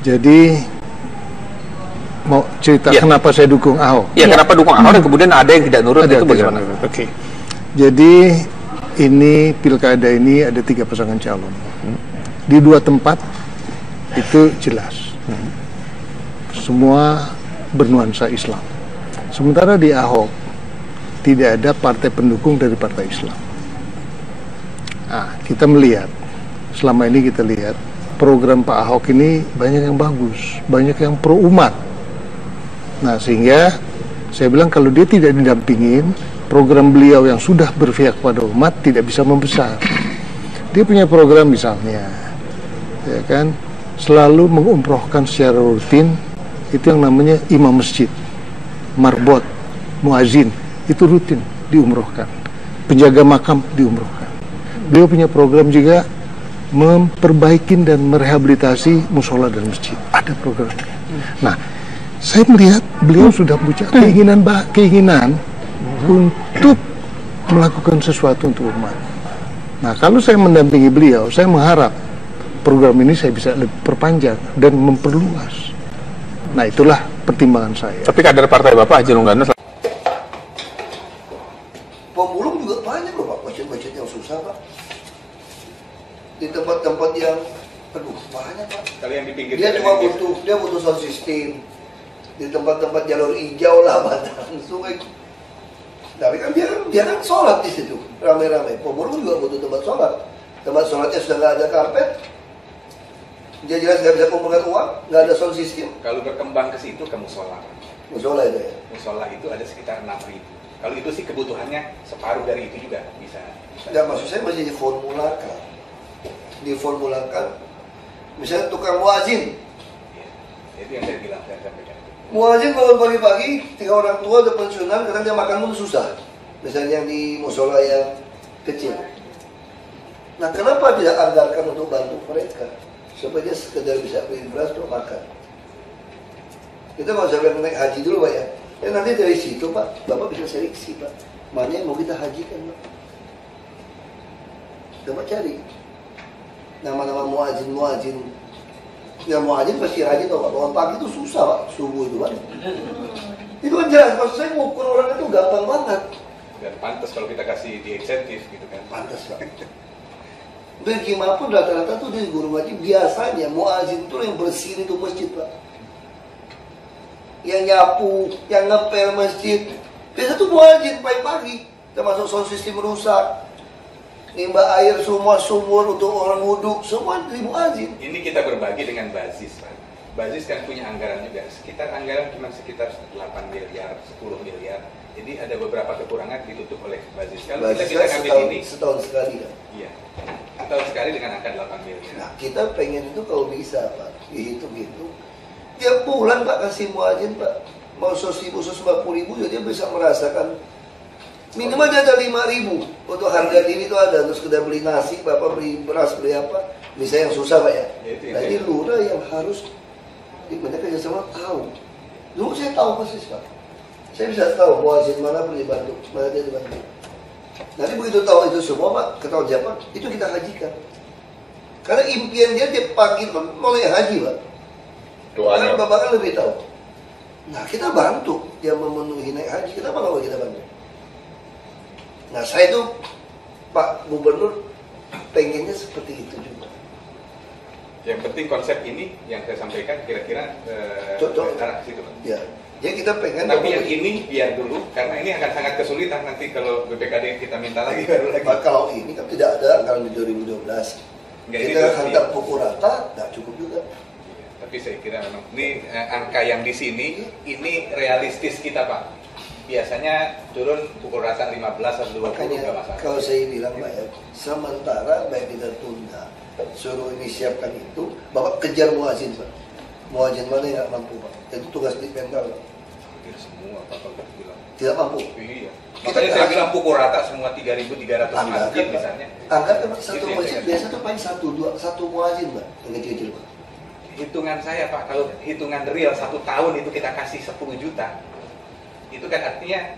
Jadi mau cerita kenapa saya dukung Ahok? Ya, kenapa dukung Ahok dan kemudian ada yang tidak nurut, itu bagaimana? Oke. Jadi ini pilkada ini ada 3 pasangan calon. Di 2 tempat itu jelas. Semua bernuansa Islam. Sementara di Ahok tidak ada partai pendukung dari partai Islam. Nah, kita melihat selama ini kita lihat program Pak Ahok ini banyak yang bagus, banyak yang pro umat. Nah, sehingga saya bilang kalau dia tidak didampingin, program beliau yang sudah berpihak pada umat tidak bisa membesar. Dia punya program misalnya, ya kan, selalu mengumrohkan secara rutin, itu yang namanya imam masjid, marbot, muazin, itu rutin diumrohkan. Penjaga makam diumrohkan. Beliau punya program juga memperbaiki dan merehabilitasi musola dan masjid. Ada programnya. Nah, saya melihat beliau sudah punya keinginan untuk melakukan sesuatu untuk umat. Nah, kalau saya mendampingi beliau, saya mengharap program ini saya bisa perpanjang dan memperluas. Nah, itulah pertimbangan saya. Tapi kader partai Bapak Haji Lunggana, pemulung juga banyak loh Pak, budget-budget yang susah Pak. Di tempat-tempat yang, aduh banyak Pak. kalau yang di pinggir Dia cuma butuh sound system. Di tempat-tempat jalur hijau lah, batang sungai. Tapi kan dia kan sholat di situ, ramai-ramai. Pemulung juga butuh tempat sholat. Tempat sholatnya sudah nggak ada karpet. Dia jelas nggak bisa kumpulkan uang, nggak ada sound system. Kalau berkembang ke situ ke musola. Musola itu ya. Musola itu ada sekitar 6.000. Kalau itu sih kebutuhannya separuh dari itu juga bisa. Dan maksud saya masih diformulakan. Misalnya tukang muazin. Ya, itu yang saya bilang, saya sampaikan. Muazin bangun pagi-pagi, 3 orang tua udah pensiunan, kadang dia makan pun susah. Misalnya yang di musola yang kecil. Nah, kenapa tidak anggarkan untuk bantu mereka? Supaya dia sekedar bisa beli beras untuk makan. Kita nggak usah naik haji dulu Pak ya. Ya nanti dari situ Pak, Bapak bisa seleksi Pak. Mana yang mau kita hajikan Pak. Coba cari nama-nama muazin. Ya muazin pasti haji tau Pak. Bangun pagi itu susah Pak, subuh itu Pak. Itu kan jelas, maksud saya ngukur orang itu gampang banget. Dan pantas kalau kita kasih di insentif gitu kan. Pantas Pak. Dan gimana pun rata-rata tuh di guru ngaji biasanya muazin itu yang bersihin itu masjid Pak. Yang nyapu, yang ngepel masjid. Biasa tuh muazin pagi-pagi. Termasuk sound system rusak. Nimba air semua sumur untuk orang wudhu, semua dari muazin. Ini kita berbagi dengan Bazis Pak. Bazis kan punya anggaran juga. Anggaran cuma sekitar 8 miliar, 10 miliar. Jadi ada beberapa kekurangan ditutup oleh Bazis. Kalau kita bisa ngambil ini setahun sekali kan? Iya. Setahun sekali dengan angka 8 miliar. Nah, kita pengen itu kalau bisa Pak, dihitung gitu. Tiap bulan Pak kasih muazin Pak. Mau 100.000, 140.000 ya dia bisa merasakan. Minimal dia ada 5.000 untuk harga diri itu ada. Terus kita beli nasi, Bapak beli beras, beli apa. Bisa yang susah Pak ya. Nah ini lurah yang harus mereka kerjasama tahu. Dulu saya tahu persis Pak. Saya bisa tahu muazin mana perlu dibantu, mana dia dibantu. Nanti begitu tahu itu semua Pak, ketahuan siapa, itu kita hajikan. Karena impian dia pagi kan mulai haji Pak. Karena Bapak kan lebih tahu. Nah kita bantu dia memenuhi naik haji, kenapa nggak boleh kita bantu? Nah saya itu Pak Gubernur pengennya seperti itu juga. Yang penting konsep ini yang saya sampaikan kira-kira cocok arah situ. Ya. Jadi kita pengen. Tapi yang ini biar dulu karena ini akan sangat kesulitan nanti kalau BPKD kita minta lagi baru lagi. Pak, kalau ini kan tidak ada anggaran di 2012. Kita hantar pukul rata, nggak cukup juga. Ya, tapi saya kira memang ini angka yang di sini ini realistis kita Pak. Biasanya turun pukul rata 15 atau 20 nggak masalah. Kalau saya bilang Pak ya, sementara baik kita tunda, suruh ini siapkan itu, Bapak kejar muazin Pak. Muazin mana yang nggak mampu Pak? Itu tugas di mental Pak. Semua Bapak bilang. Tidak mampu. Iya. Makanya saya bilang pukul rata semua 3.300 masjid misalnya. Angkat satu masjid biasa tuh paling satu muazin Pak, yang kecil-kecil Pak. Hitungan saya Pak, kalau hitungan real 1 tahun itu kita kasih 10 juta. Itu kan artinya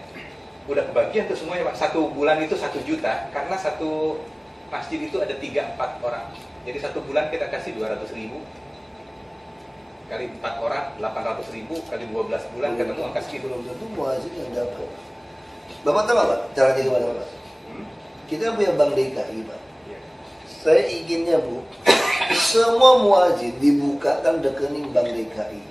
udah kebagian tuh semuanya Pak. 1 bulan itu 1 juta karena satu masjid itu ada 3-4 orang. Jadi 1 bulan kita kasih 200.000. kali 4 orang 800.000 kali 12 bulan ketemu angka segitu. Belum tentu muazin yang dapat. Bapak tahu Pak caranya gimana Pak? Kita punya Bank DKI Pak. Ya. Saya inginnya Bu, semua muazin dibukakan rekening Bank DKI.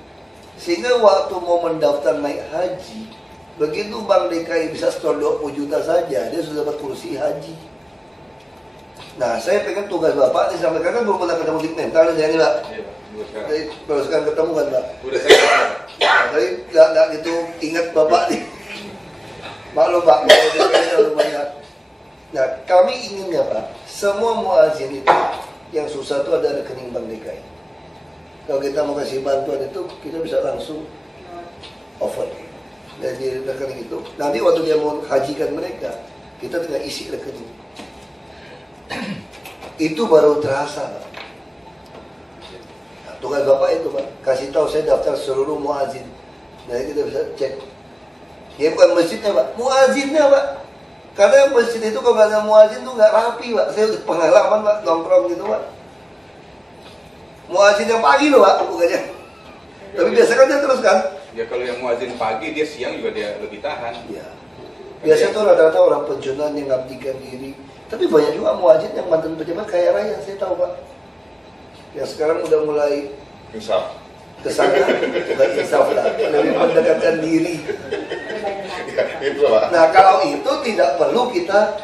Sehingga waktu mau mendaftar naik haji, begitu Bank DKI bisa store 20 juta saja, dia sudah dapat kursi haji. Nah, saya pengen tugas Bapak nih, sampai kan belum pernah ketemu di mental nih Pak. Iya Pak. Jadi kalau sekarang ketemu kan Pak. Udah saya Nah, tadi nggak gitu ingat Bapak nih. Maklum Pak, kalau lumayan. Nah, kami inginnya Pak, semua muazin itu yang susah itu ada rekening Bank DKI. Kalau kita mau kasih bantuan itu, kita bisa langsung over dari rekening itu. Nanti waktu dia mau hajikan mereka, kita tinggal isi rekening. Itu baru terasa Pak. Nah, tugas Bapak itu Pak, kasih tahu saya daftar seluruh muazin. Nah, kita bisa cek. Ya bukan masjidnya Pak, muazinnya Pak. Karena masjid itu kalau nggak ada muazin tuh nggak rapi Pak. Saya udah pengalaman Pak, nongkrong gitu Pak. Muazin yang pagi loh Pak, bukannya. Tapi biasa kan dia terus kan? Ya kalau yang muazin pagi, dia siang juga dia lebih tahan. Iya. Biasa tuh rata-rata orang pensiunan yang ngabdikan diri. Tapi banyak juga muazin yang mantan pejabat kaya raya, saya tahu Pak. Yang sekarang udah mulai Insaf. kesana, bukan insaf lah, lebih mendekatkan diri. Itu Pak. Nah kalau itu tidak perlu kita.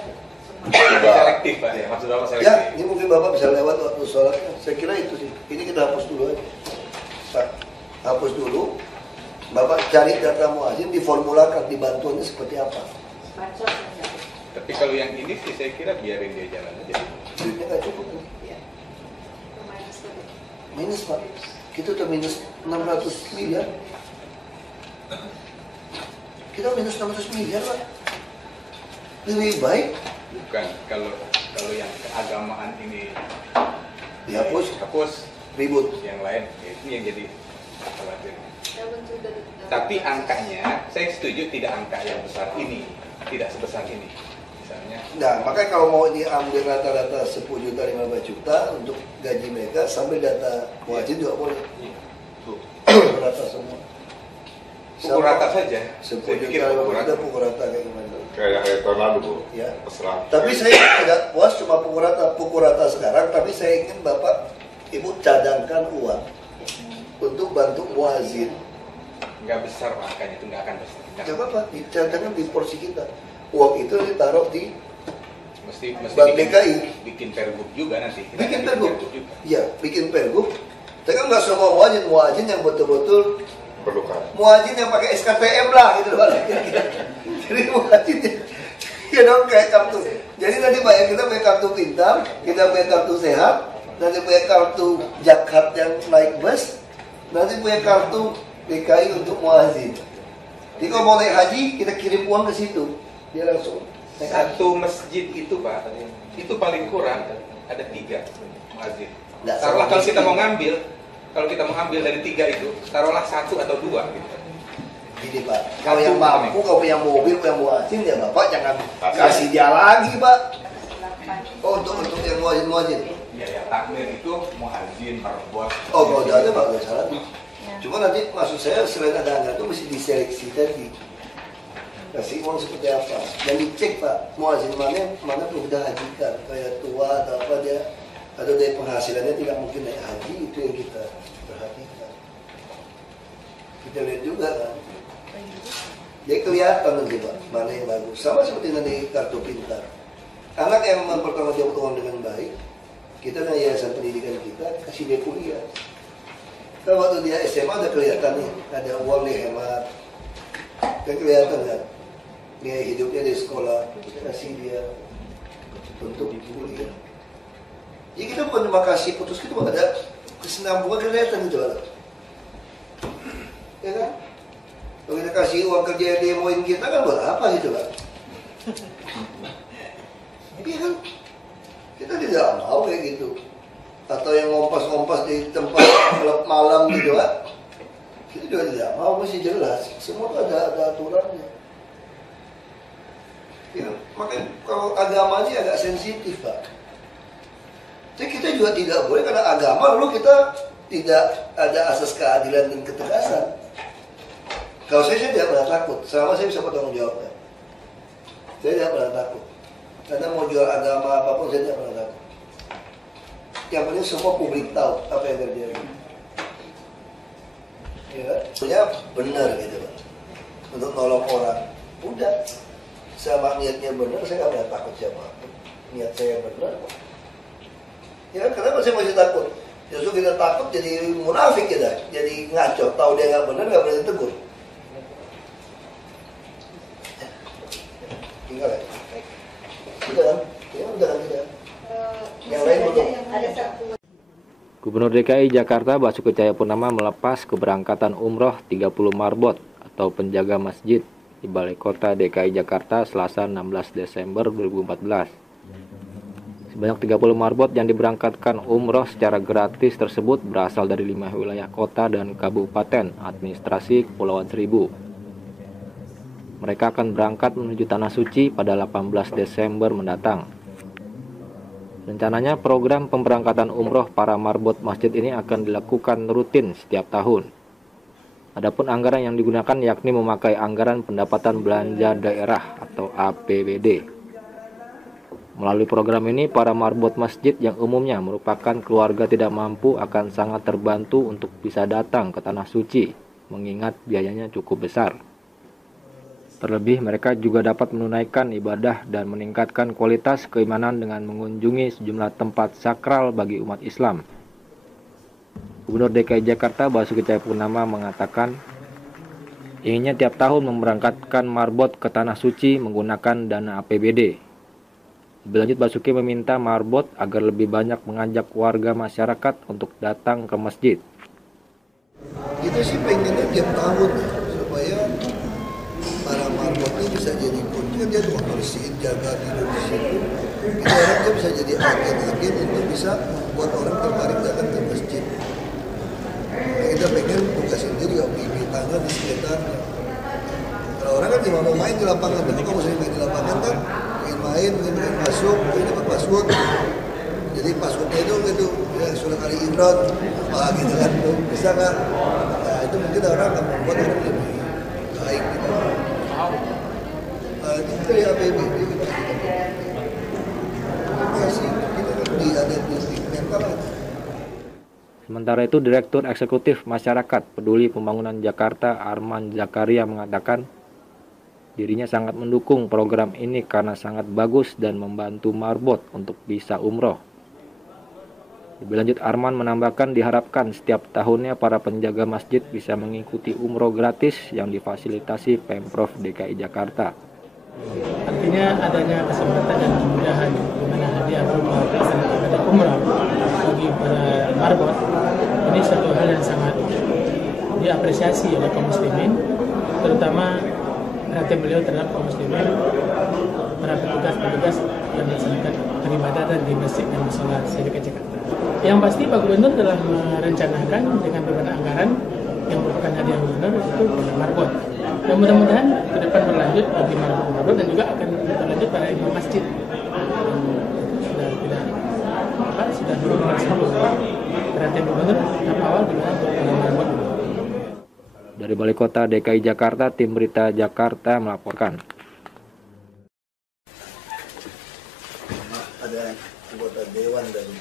Selektif Pak, ya maksud Bapak selektif. Ya, ini mungkin Bapak bisa lewat waktu sholat. Saya kira itu sih. Ini kita hapus dulu aja. Pak, hapus dulu. Bapak cari data muazin, diformulakan, dibantuannya seperti apa. Tapi kalau yang ini sih saya kira biarin dia jalan aja. Duitnya nggak cukup. Minus Pak. Kita udah minus 600 miliar. Kita minus 600 miliar Pak. Lebih baik Bukan kalau yang keagamaan ini dihapus, ribut. yang lain ya itu yang jadi khawatir. Tapi angkanya saya setuju tidak angka yang besar ini, tidak sebesar ini misalnya. Nah, makanya kalau mau diambil rata-rata 10 juta, 15 juta untuk gaji mereka, sambil data wajib juga boleh. Tuh. Rata semua. Pukul rata saja. 10 Saya pikir juta, pukul rata. kita pukul rata kayak gimana. Kayak tahun lalu Bu. Ya. Peserang. Tapi saya tidak puas cuma pukul rata sekarang, tapi saya ingin Bapak, Ibu cadangkan uang untuk bantu muazin. Nggak besar Pak, angkanya itu nggak akan besar. Tidak apa-apa, dicadangkan di porsi kita. Uang itu ditaruh di Mesti Bank DKI. bikin pergub juga nanti. Kita Bikin akan pergub. juga. Iya, bikin pergub. Tapi kan nggak semua muazin yang betul-betul Perlukan. muazin yang pakai SKTM lah gitu loh. Jadi muazin ya dong kayak kartu. Jadi nanti bayar kita punya kartu pintar, kita punya kartu sehat, nanti punya kartu Jakarta yang naik bus, nanti punya kartu DKI untuk muazin. Jadi kalau mau naik haji kita kirim uang ke situ, dia langsung naik haji. Satu masjid itu Pak, itu paling kurang ada 3 muazin. Nggak Taruhlah sama kalau kita miskin. mau ngambil, kalau kita mau ambil dari 3 itu, taruhlah 1 atau 2 gitu. Jadi Pak, kalau yang mampu, kalau punya mobil, punya muazin, ya Bapak jangan kasih dia lagi Pak. Oh untuk yang muazin. Ya takmir itu muazin, marbot. Oh kalau udah ada Pak, nggak salah. Cuma nanti maksud saya selain ada anggaran itu mesti diseleksi tadi. Kasih uang seperti apa? Dan dicek Pak, muazin mana perlu kita hajikan. Kayak tua atau apa dia, atau dari penghasilannya tidak mungkin naik haji, itu yang kita perhatikan. Kita lihat juga kan. Jadi kelihatan nanti Pak, mana yang bagus. Sama seperti nanti kartu pintar. Anak yang mempertanggungjawabkan uang dengan baik, kita dari yayasan pendidikan kita kasih dia kuliah. Kalau waktu dia SMA udah kelihatan nih, ada uang dihemat. Kan kelihatan kan? Dia hidupnya di sekolah, kita kasih dia untuk kuliah. Jadi kita bukan cuma kasih putus, kita ada kesinambungan kelihatan gitu lah. Ya kan? Kalau kita kasih uang kerja demoin kita kan buat apa gitu kan? Iya kan? Kita tidak mau kayak gitu. Atau yang ngompas-ngompas di tempat klub malam gitu kan? Kita juga tidak mau, masih jelas. Semua itu ada aturannya. Ya, makanya kalau agama ini agak sensitif Pak. Jadi kita juga tidak boleh karena agama lalu kita tidak ada asas keadilan dan ketegasan. Kalau saya tidak pernah takut, selama saya bisa bertanggung jawabnya. Saya tidak pernah takut. Karena mau jual agama apapun saya tidak pernah takut. Yang penting semua publik tahu apa yang terjadi. Ya, sebenarnya benar gitu Pak. Untuk nolong orang, udah. Sama niatnya benar, saya nggak pernah takut siapapun. Niat saya benar. Ya, kenapa saya masih takut? Justru kita takut jadi munafik kita, jadi ngaco. Tahu dia nggak benar, nggak boleh ditegur. Tinggal ya. Udah kan? Ya udah kan tidak. Yang lain belum. Gubernur DKI Jakarta Basuki Cahayapurnama melepas keberangkatan umroh 30 marbot atau penjaga masjid di Balai Kota DKI Jakarta Selasa 16 Desember 2014. Sebanyak 30 marbot yang diberangkatkan umroh secara gratis tersebut berasal dari 5 wilayah kota dan kabupaten administrasi Kepulauan Seribu. Mereka akan berangkat menuju Tanah Suci pada 18 Desember mendatang. Rencananya program pemberangkatan umroh para marbot masjid ini akan dilakukan rutin setiap tahun. Adapun anggaran yang digunakan yakni memakai anggaran pendapatan belanja daerah atau APBD. Melalui program ini, para marbot masjid yang umumnya merupakan keluarga tidak mampu akan sangat terbantu untuk bisa datang ke Tanah Suci, mengingat biayanya cukup besar. Terlebih, mereka juga dapat menunaikan ibadah dan meningkatkan kualitas keimanan dengan mengunjungi sejumlah tempat sakral bagi umat Islam. Gubernur DKI Jakarta Basuki Cahayapurnama mengatakan, inginnya tiap tahun memberangkatkan marbot ke Tanah Suci menggunakan dana APBD. Lebih lanjut, Basuki meminta marbot agar lebih banyak mengajak warga masyarakat untuk datang ke masjid. Kita sih pengennya tiap tahun ya, supaya para marbot ini bisa jadi kunci, kan dia cuma bersihin, jaga tidur di situ. Kita harap dia bisa jadi agen-agen untuk bisa buat orang tertarik datang ke masjid. Nah, kita pengen tugas ini juga beli tangan di sekitarnya. Kalau orang kan cuma mau main di lapangan, tapi kalau sering main di lapangan kan main masuk, dapat password. Jadi passwordnya itu gitu, ya surat kali Imran, apa gitu kan, bisa nggak? Nah itu mungkin orang akan membuat orang lebih baik gitu. Itu dari APBD kita kasih, kita kan ada di mental. Sementara itu, Direktur Eksekutif Masyarakat Peduli Pembangunan Jakarta Arman Zakaria mengatakan, dirinya sangat mendukung program ini karena sangat bagus dan membantu marbot untuk bisa umroh. Lebih lanjut, Arman menambahkan diharapkan setiap tahunnya para penjaga masjid bisa mengikuti umroh gratis yang difasilitasi Pemprov DKI Jakarta. Artinya adanya kesempatan dan kemudahan di mana hadiah berupa pelaksanaan ibadah umrah bagi para marbot ini suatu hal yang sangat diapresiasi oleh kaum muslimin, terutama perhatian beliau terhadap kaum muslimin, para petugas-petugas yang melaksanakan peribadatan di masjid dan musola DKI Jakarta. Yang pasti Pak Gubernur telah merencanakan dengan beberapa anggaran yang merupakan hadiah gubernur itu pada marbot. Dan mudah-mudahan ke depan berlanjut bagi marbot dan juga akan berlanjut pada imam masjid. Sudah merupakan perhatian gubernur tahap awal gimana untuk para marbot. Dari Balai Kota DKI Jakarta, Tim Berita Jakarta melaporkan. Ada anggota dewan dari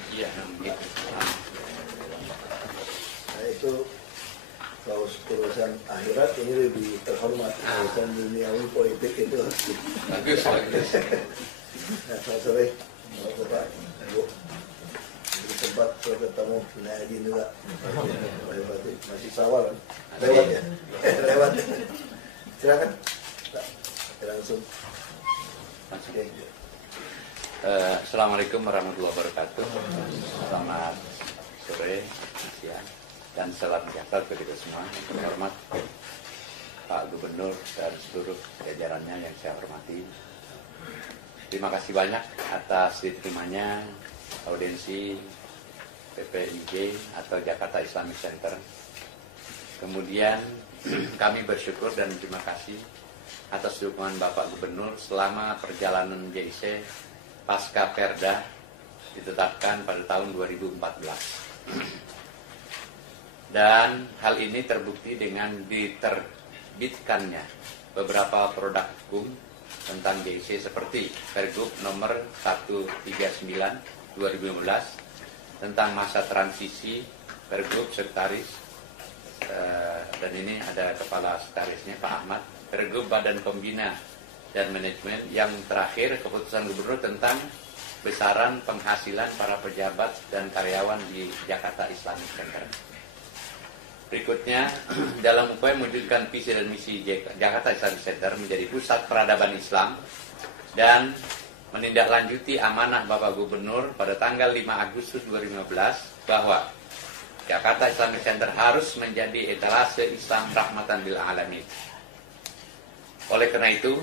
nah itu kalau urusan akhirat ini lebih terhormat, urusan duniawi politik itu bagus. Nah, selamat sore Bapak Ibu, sempat ketemu Naedi juga, masih sawal lewat ya, lewat. Silakan langsung. Oke. Assalamualaikum warahmatullahi wabarakatuh. Selamat sore, siang, dan salam sejahtera kepada kita semua. Terhormat Pak Gubernur dan seluruh jajarannya yang saya hormati. Terima kasih banyak atas diterimanya audiensi PPIJ atau Jakarta Islamic Center. Kemudian kami bersyukur dan terima kasih atas dukungan Bapak Gubernur selama perjalanan JIC pasca Perda ditetapkan pada tahun 2014. Dan hal ini terbukti dengan diterbitkannya beberapa produk hukum tentang JIC seperti Pergub nomor 139 2015 tentang masa transisi, Pergub Sekretaris, dan ini ada kepala sekretarisnya Pak Ahmad, Pergub Badan Pembina dan Manajemen, yang terakhir keputusan Gubernur tentang besaran penghasilan para pejabat dan karyawan di Jakarta Islamic Center. Berikutnya, dalam upaya mewujudkan visi dan misi Jakarta Islamic Center menjadi pusat peradaban Islam dan menindaklanjuti amanah Bapak Gubernur pada tanggal 5 Agustus 2015 bahwa Jakarta Islamic Center harus menjadi etalase Islam rahmatan lil alamin. Oleh karena itu,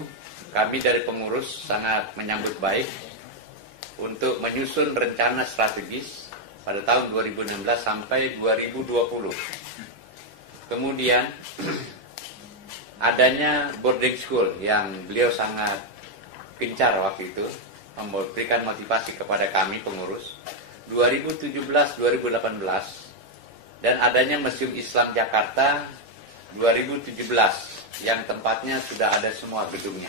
kami dari pengurus sangat menyambut baik untuk menyusun rencana strategis pada tahun 2016 sampai 2020. Kemudian adanya boarding school yang beliau sangat gencar waktu itu memberikan motivasi kepada kami pengurus 2017-2018, dan adanya Museum Islam Jakarta 2017 yang tempatnya sudah ada semua gedungnya.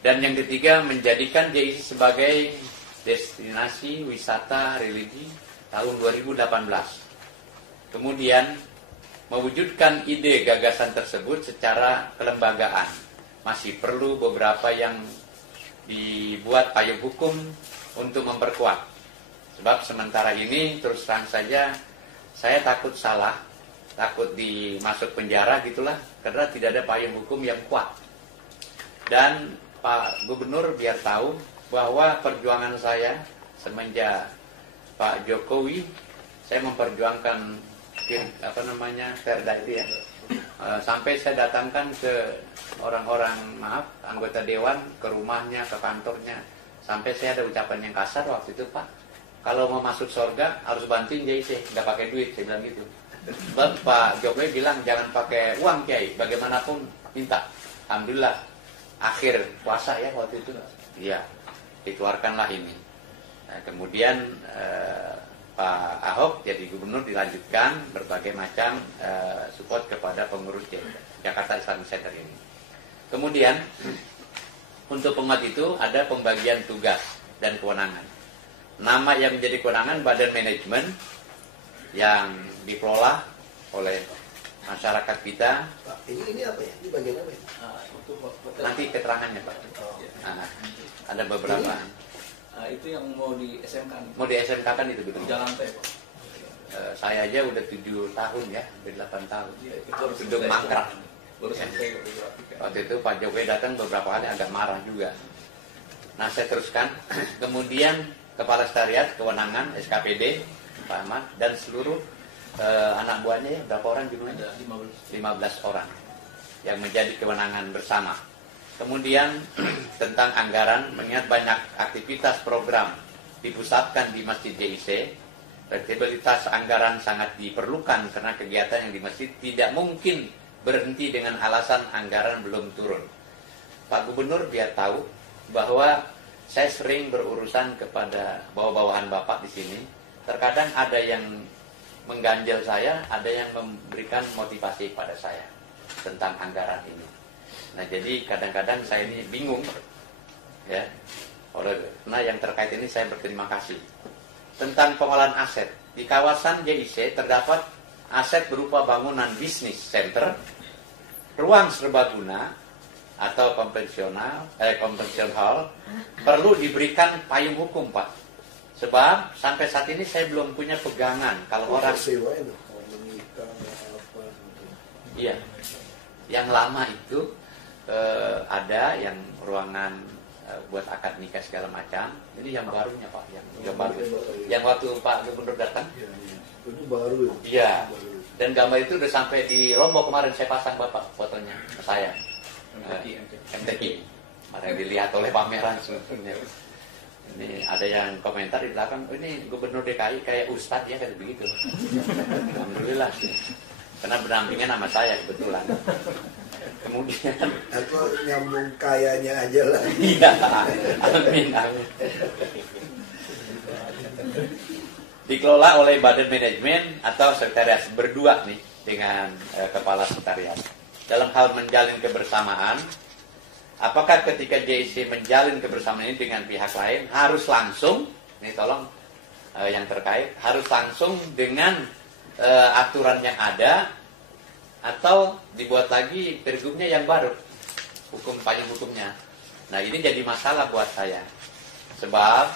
Dan yang ketiga, menjadikan JIC sebagai destinasi wisata religi tahun 2018. Kemudian mewujudkan ide gagasan tersebut secara kelembagaan. Masih perlu beberapa yang dibuat payung hukum untuk memperkuat. Sebab sementara ini terus terang saja saya takut salah, takut dimasuk penjara gitulah, karena tidak ada payung hukum yang kuat. Dan Pak Gubernur biar tahu bahwa perjuangan saya semenjak Pak Jokowi, saya memperjuangkan Perda itu ya, sampai saya datangkan ke orang-orang, anggota dewan, ke rumahnya, ke kantornya, sampai saya ada ucapan yang kasar waktu itu, Pak, kalau mau masuk surga harus bantuin JIC, nggak pakai duit, saya bilang gitu. Sebab Pak Jokowi bilang jangan pakai uang Kiai, bagaimanapun minta. Alhamdulillah akhir puasa ya waktu itu, iya, dikeluarkanlah ini. Nah, kemudian Pak Ahok jadi gubernur, dilanjutkan berbagai macam support kepada pengurus Jakarta Islamic Center ini. Kemudian untuk penguat itu ada pembagian tugas dan kewenangan. Nama yang menjadi kewenangan badan manajemen yang dikelola oleh masyarakat kita. Pak, ini apa ya? Ini bagian apa ya? Nanti keterangannya Pak. Ada beberapa. Itu yang mau di SMK. Mau di SMK kan itu betul. Jalan P, Pak. Saya aja udah 7 tahun ya, udah 8 tahun. Ya, gedung mangkrak. Baru sampai waktu itu Pak Jokowi datang beberapa kali agak marah juga. Nah, saya teruskan. Kemudian Kepala Sekretariat Kewenangan SKPD Pak Ahmad dan seluruh anak buahnya ya, berapa orang jumlahnya? 15 orang yang menjadi kewenangan bersama. Kemudian tentang anggaran, mengingat banyak aktivitas program dipusatkan di Masjid JIC, fleksibilitas anggaran sangat diperlukan karena kegiatan yang di masjid tidak mungkin berhenti dengan alasan anggaran belum turun. Pak Gubernur biar tahu bahwa saya sering berurusan kepada bawah-bawahan Bapak di sini. Terkadang ada yang mengganjal saya, ada yang memberikan motivasi pada saya tentang anggaran ini. Nah, jadi kadang-kadang saya ini bingung, ya. Karena yang terkait ini saya berterima kasih. Tentang pengolahan aset, di kawasan JIC terdapat aset berupa bangunan bisnis center, ruang serbaguna atau convention hall, perlu diberikan payung hukum, Pak. Sebab sampai saat ini saya belum punya pegangan kalau orang sewa itu menikah apa. Iya. Yang lama itu ada yang ruangan buat akad nikah segala macam. Jadi yang barunya Pak, yang baru. Yang waktu Pak Gubernur datang. Iya. Itu baru ya. Iya. Dan gambar itu udah sampai di Lombok kemarin saya pasang Bapak fotonya ke saya. MTQ. Kemarin dilihat oleh pameran sebetulnya. Ini ada yang komentar di belakang, oh, ini Gubernur DKI kayak Ustadz ya, kayak begitu. Alhamdulillah. Karena berdampingan sama saya kebetulan. Kemudian atau nyambung kayanya aja lah. Iya, amin, amin. dikelola oleh badan manajemen atau sekretariat berdua nih dengan kepala sekretariat. Dalam hal menjalin kebersamaan, apakah ketika JIC menjalin kebersamaan ini dengan pihak lain harus langsung, ini tolong yang terkait, harus langsung dengan aturan yang ada atau dibuat lagi pergubnya yang baru, payung hukumnya. Nah ini jadi masalah buat saya, sebab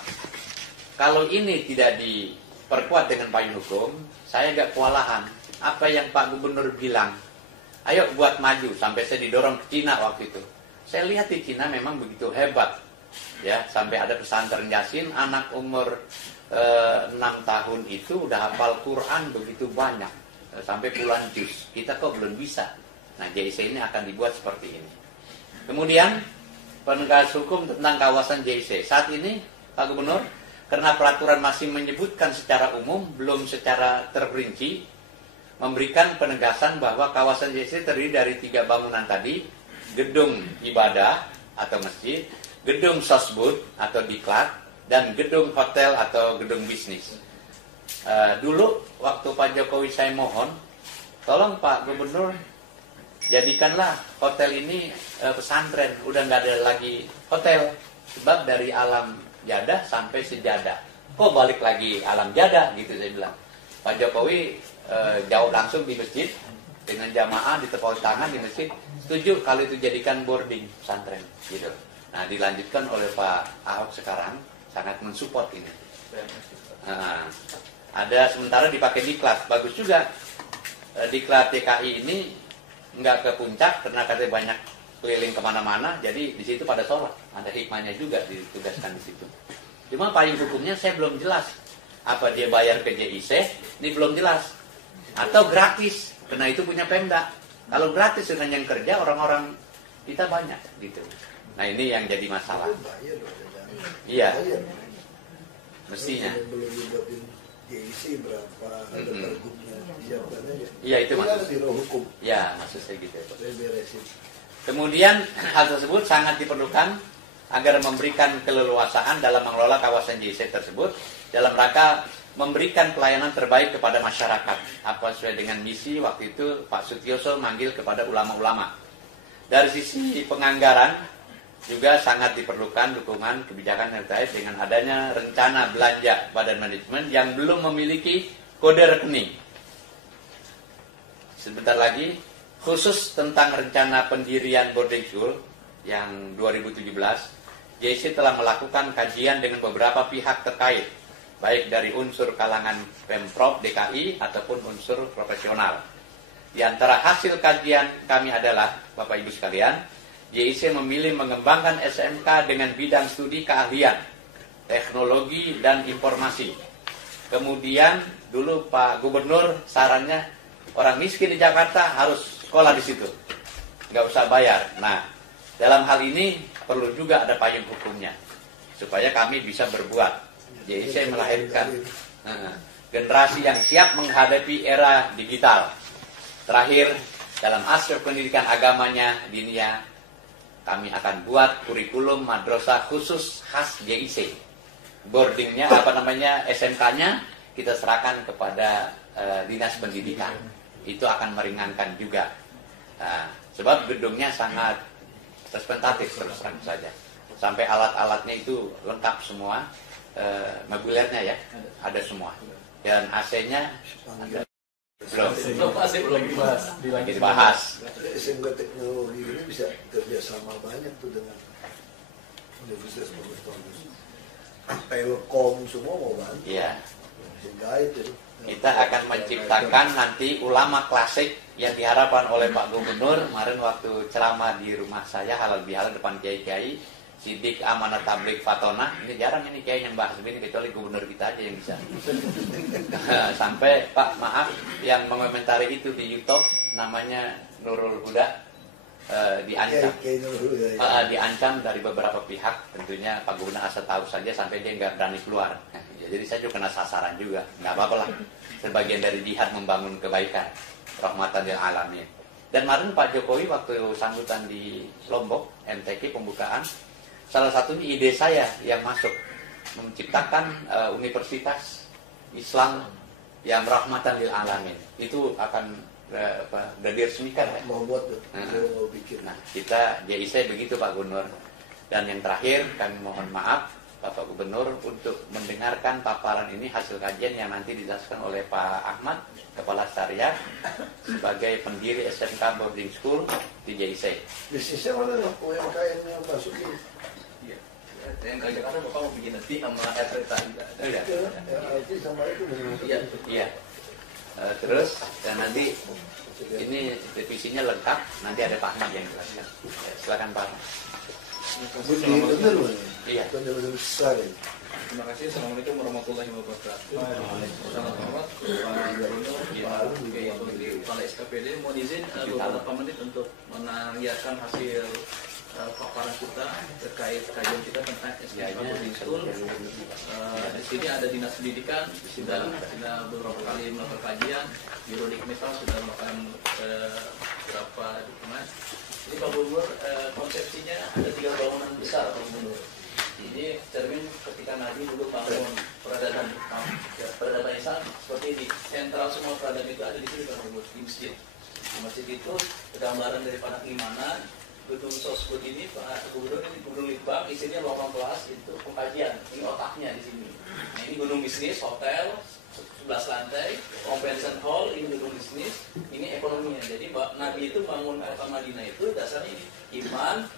kalau ini tidak diperkuat dengan payung hukum, saya agak kewalahan. Apa yang Pak Gubernur bilang, ayo buat maju, sampai saya didorong ke Cina waktu itu. Saya lihat di Cina memang begitu hebat, ya, sampai ada pesantren Yasin, anak umur 6 tahun itu udah hafal Quran begitu banyak, sampai puluhan juz. Kita kok belum bisa. Nah, JIC ini akan dibuat seperti ini. Kemudian penegak hukum tentang kawasan JIC. Saat ini Pak Gubernur, karena peraturan masih menyebutkan secara umum, belum secara terperinci, memberikan penegasan bahwa kawasan JIC terdiri dari 3 bangunan tadi, gedung ibadah atau masjid, gedung sosbud atau diklat, dan gedung hotel atau gedung bisnis. Dulu waktu Pak Jokowi saya mohon, tolong Pak Gubernur jadikanlah hotel ini pesantren, udah nggak ada lagi hotel, sebab dari alam jadah sampai sejadah, kok balik lagi alam jadah gitu saya bilang. Pak Jokowi jauh langsung di masjid dengan jamaah ditepuk tangan di masjid, setuju kalau itu jadikan boarding pesantren gitu. Nah dilanjutkan oleh Pak Ahok sekarang, sangat mensupport ini. Ada sementara dipakai diklat, bagus juga. Diklat TKI ini nggak ke puncak karena katanya banyak keliling kemana-mana, jadi di situ pada sholat. Ada hikmahnya juga ditugaskan di situ. Cuma payung hukumnya saya belum jelas. Apa dia bayar ke JIC? Ini belum jelas. Atau gratis, karena itu punya Pemda. Kalau gratis dengan yang kerja orang-orang kita banyak gitu. Nah ini yang jadi masalah. Iya. Mestinya. JIC berapa ada pergubnya disiapkan aja. Iya itu maksud. Biro hukum. Ya maksud saya gitu. Beresin. Kemudian hal tersebut sangat diperlukan agar memberikan keleluasaan dalam mengelola kawasan JIC tersebut dalam rangka memberikan pelayanan terbaik kepada masyarakat. Apa sesuai dengan misi waktu itu Pak Sutioso manggil kepada ulama-ulama. Dari sisi penganggaran juga sangat diperlukan dukungan kebijakan yang terkait dengan adanya rencana belanja badan manajemen yang belum memiliki kode rekening. Sebentar lagi, khusus tentang rencana pendirian boarding school yang 2017, JIC telah melakukan kajian dengan beberapa pihak terkait, baik dari unsur kalangan Pemprov DKI ataupun unsur profesional. Di antara hasil kajian kami adalah, Bapak Ibu sekalian, JIC memilih mengembangkan SMK dengan bidang studi keahlian, teknologi, dan informasi. Kemudian dulu Pak Gubernur sarannya orang miskin di Jakarta harus sekolah di situ, nggak usah bayar. Nah, dalam hal ini perlu juga ada payung hukumnya supaya kami bisa berbuat. JIC melahirkan generasi yang siap menghadapi era digital. Terakhir, dalam aspek pendidikan agamanya diniyah, kami akan buat kurikulum madrasah khusus khas JIC. Boardingnya, SMK-nya kita serahkan kepada Dinas Pendidikan. Itu akan meringankan juga. Sebab gedungnya sangat representatif terus terang saja. Sampai alat-alatnya itu lengkap semua. Mobilernya ya, ada semua. Dan AC-nya ada. Belum dibahas. SMK teknologi ini bisa kerjasama banyak tuh dengan universitas bagus-bagus. Telkom semua mau bantu. Iya. Itu. Kita akan menciptakan nanti ulama klasik yang diharapkan oleh Pak Gubernur. Kemarin waktu ceramah di rumah saya halal bihalal depan kiai-kiai, Sidik Amanat Tablik Fatona, ini jarang ini kiai yang bahas begini kecuali gubernur kita aja yang bisa. Sampai Pak maaf yang mengomentari itu di YouTube namanya Nurul Huda diancam, diancam dari beberapa pihak. Tentunya Pak Gubernur asal tahu saja sampai dia nggak berani keluar. Jadi saya juga kena sasaran juga, nggak apa-apa lah. Sebagian dari jihad membangun kebaikan, rahmatan lil alamin. Dan kemarin Pak Jokowi waktu sambutan di Lombok MTQ pembukaan, salah satunya ide saya yang masuk menciptakan universitas Islam yang rahmatan lil alamin. Itu akan udah diresmikan ya. Mau buat tuh, mau bikin. Nah, kita JIC begitu Pak Gubernur. Dan yang terakhir kami mohon maaf Bapak Gubernur untuk mendengarkan paparan ini hasil kajian yang nanti dijelaskan oleh Pak Ahmad, Kepala Syariah sebagai pendiri SMK Boarding School di JIC. Bisnisnya mana nih? UMKM yang masuk ini? Iya. Yang ke Jakarta Bapak mau bikin nanti sama Ertreta juga. Iya. Yang IT sama itu Iya. Iya. Terus dan nanti ini divisinya lengkap, nanti ada Pak Ahmad yang jelaskan. Ya, silakan Pak Ahmad. bener loh. Iya. Bener-bener besar ini. Terima kasih. Assalamualaikum warahmatullahi wabarakatuh. Selamat Pak Gubernur, Pak Kepala SKPD. Mohon izin beberapa menit untuk menanyakan hasil paparan kita terkait kajian kita tentang SMK Boarding School. Di sini ada Dinas Pendidikan sudah beberapa kali melakukan kajian, Biro Dikmital sudah melakukan beberapa dokumen. Ini Pak Gubernur, konsepsinya ada 3 bangunan besar Pak Gubernur. Ini cermin ketika Nabi dulu bangun peradaban Islam seperti ini. Sentral semua peradaban itu ada di sini Pak Gubernur, di masjid. Di masjid itu gambaran daripada keimanan. Gedung Sosbud ini Pak Gubernur, ini gedung Litbang, isinya ruangan kelas itu pengkajian. Ini otaknya di sini. Nah, ini gedung bisnis, hotel 11 lantai, convention hall, ini gedung bisnis, ini ekonominya. Jadi Nabi itu bangun kota Madinah itu dasarnya ini iman,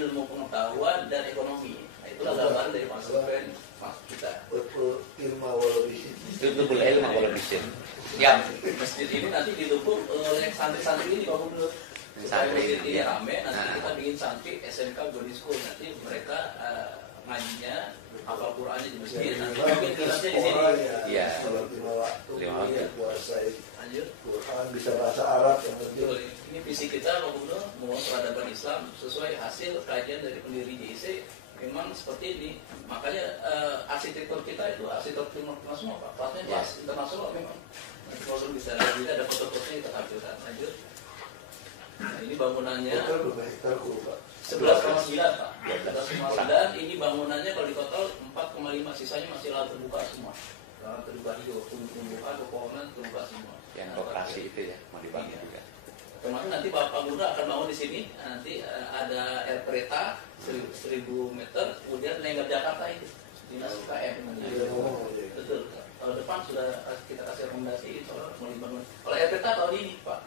ilmu pengetahuan dan ekonomi. Nah, itulah gambaran dari maksud kita. Ilmu walabisin. Itu boleh ilmu walabisin. Ya. Masjid ini nanti didukung oleh santri-santri ini Pak Gubernur. Supaya masjid ini rame, nanti kita bikin santri SMK Boarding School. Nanti mereka ngajinya, hafal Qurannya di masjid. Nanti bikin kelasnya di sini. Iya. Sholat 5 waktu, puasa Lanjut. Quran, bisa bahasa Arab yang Betul. Ini visi kita Pak Gubernur, mau peradaban Islam sesuai hasil kajian dari pendiri JIC. Memang seperti ini. Makanya arsitektur kita itu arsitektur internasional Pak. Platnya kelas internasional memang. Nanti kalau bisa lihat ada foto-fotonya kita tampilkan. Lanjut. Nah, ini bangunannya 11,9 Pak. 11,9 ini bangunannya kalau di total 4,5, sisanya masih lahan terbuka semua. Lahan terbuka hijau, tumbuhan, pepohonan terbuka semua. Yang operasi itu ya mau dibagi juga. Termasuk nanti Bapak Gubernur akan bangun di sini. Nanti ada Ertreta 1000 meter, kemudian lengkap Jakarta itu Dinas UKM. Betul. Tahun depan sudah kita kasih rekomendasi soal mau dibangun. Kalau Ertreta tahun ini Pak.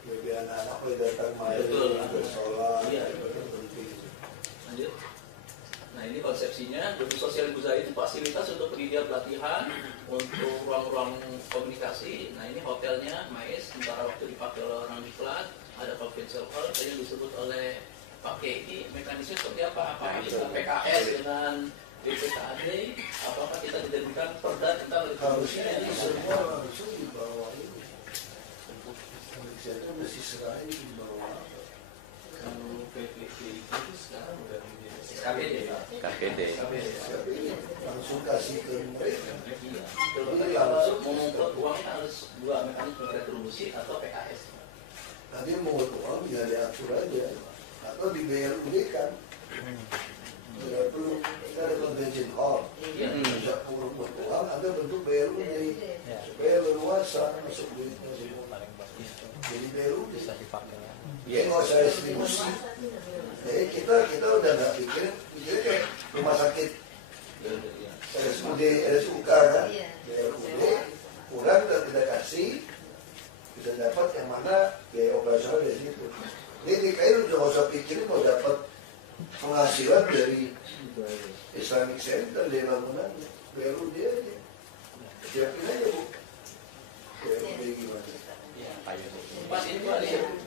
Jadi anak-anak datang main, sholat, lanjut. Nah ini konsepsinya, gedung sosial Guza itu fasilitas untuk pendidikan pelatihan, untuk ruang-ruang komunikasi. Nah ini hotelnya, Mais, sementara waktu dipakai oleh orang diklat, ada convention hall, yang disebut oleh Pak Keki. Mekanisme seperti apa? Apakah kita PKS dengan BPKAD, apakah kita dijadikan perda tentang harusnya ini semua langsung di bawah ini. Saya mesti serahin di bawah. Kalau PPP itu sekarang udah KPD. Langsung kasih ke mereka. Kalau langsung mengumpulkan uangnya harus 2 mekanisme retribusi atau PKS. Nanti mau uang ya diatur aja. Atau di BRUD kan. Tidak perlu, kita ada convention hall. Bisa kurang buat uang, ada bentuk BRUD. Supaya leluasa masuk duitnya semua. Jadi BRUD bisa dipakai. Jadi nggak usah distribusi. Jadi kita udah nggak pikirnya kayak rumah sakit RSUK kan, BRUD kurang dan tidak kasih, bisa dapat yang mana biaya operasional dari situ. Ini DKI udah nggak usah pikirin mau dapat penghasilan dari Islamic Center dari bangunan BRUD aja. Siapin aja Bu. BRUD gimana? Pas ini Pak,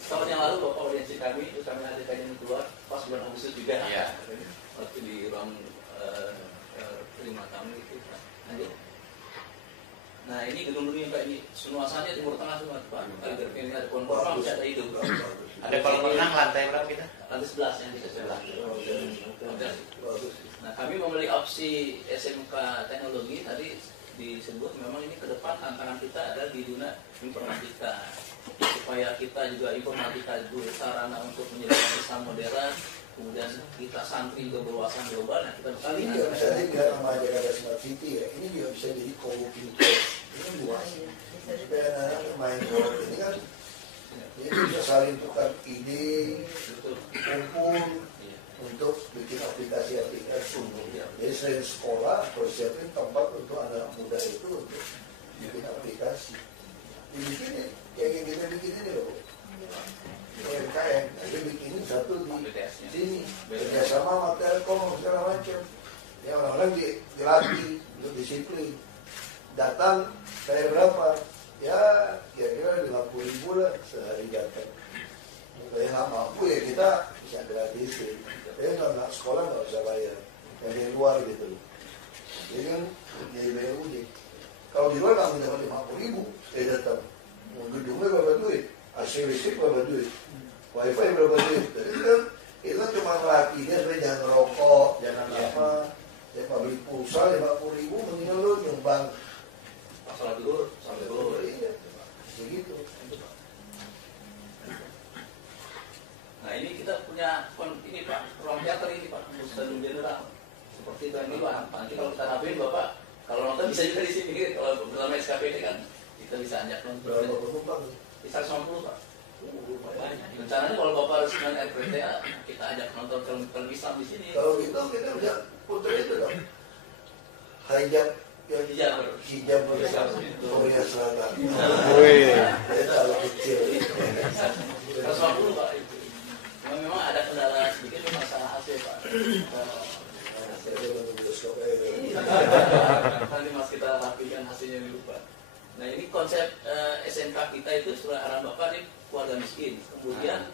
tahun yang lalu Bapak audiensi kami, terus kami ada kajian keluar pas bulan Agustus juga. Iya. Waktu di ruang terima tamu itu. Lanjut. Nah ini gedung-gedungnya Pak, ini nuansanya Timur Tengah semua Pak. Ini ada pohon korma, bisa ada itu. Ada kolam renang lantai berapa kita? Lantai 11 yang kita sebelah. Nah kami memiliki opsi SMK teknologi tadi disebut memang ini ke depan tantangan kita adalah di dunia informatika, supaya kita juga informatika itu sarana untuk menyediakan Islam modern, kemudian kita santri juga berwawasan global, nah kita Ini juga bisa jadi nama aja ada smart city ya. Ini juga bisa jadi co-working place. Ini luas. Supaya anak-anak main board ini kan, jadi bisa saling tukar ide, kumpul untuk bikin aplikasi-aplikasi. Jadi selain sekolah, persiapin tempat untuk anak muda itu untuk bikin aplikasi. Dibikin yang kita bikin ini loh. UMKM, jadi bikinin satu di sini, kerjasama sama Telkom segala macam. Ya orang-orang dilatih untuk disiplin. Datang saya berapa? Ya kira-kira 50.000 lah sehari datang. Kalau yang nggak mampu ya kita bisa gratisin. Tapi kalau nggak sekolah nggak usah bayar. Dari luar gitu loh. Jadi kan dari BUD. Kalau di luar kamu dapat 50.000, saya datang. Mau gedungnya berapa duit? AC listrik berapa duit? Wifi berapa duit? Jadi kan itu cuma melatih dia supaya jangan rokok, jangan apa. Ya pabrik pulsa 50.000 mendingan lu nyumbang. masalah dulu sampai dulu. Iya, begitu. Nah ini kita punya ini Pak, ruang teater ini Pak, Stadion General seperti itu ini Pak. Nanti kalau kita nampilin Bapak, kalau nonton bisa juga di sini. Kalau bersama SKPD kan kita bisa ajak nonton. Berapa penumpang? Bisa 150 Pak. Rencananya kalau Bapak harus dengan RPTA, kita ajak nonton film Islam di sini. Kalau gitu kita bisa putar itu dong. Hijab yang hijab Korea Selatan. Wih. Dia terlalu kecil. 150 Pak itu. Memang ada kendala sedikit masalah AC Pak. Saya baru bioskop Nanti mas kita rapikan hasilnya dulu Pak. Nah ini konsep SMK kita itu sesuai arahan Bapak nih keluarga miskin. Kemudian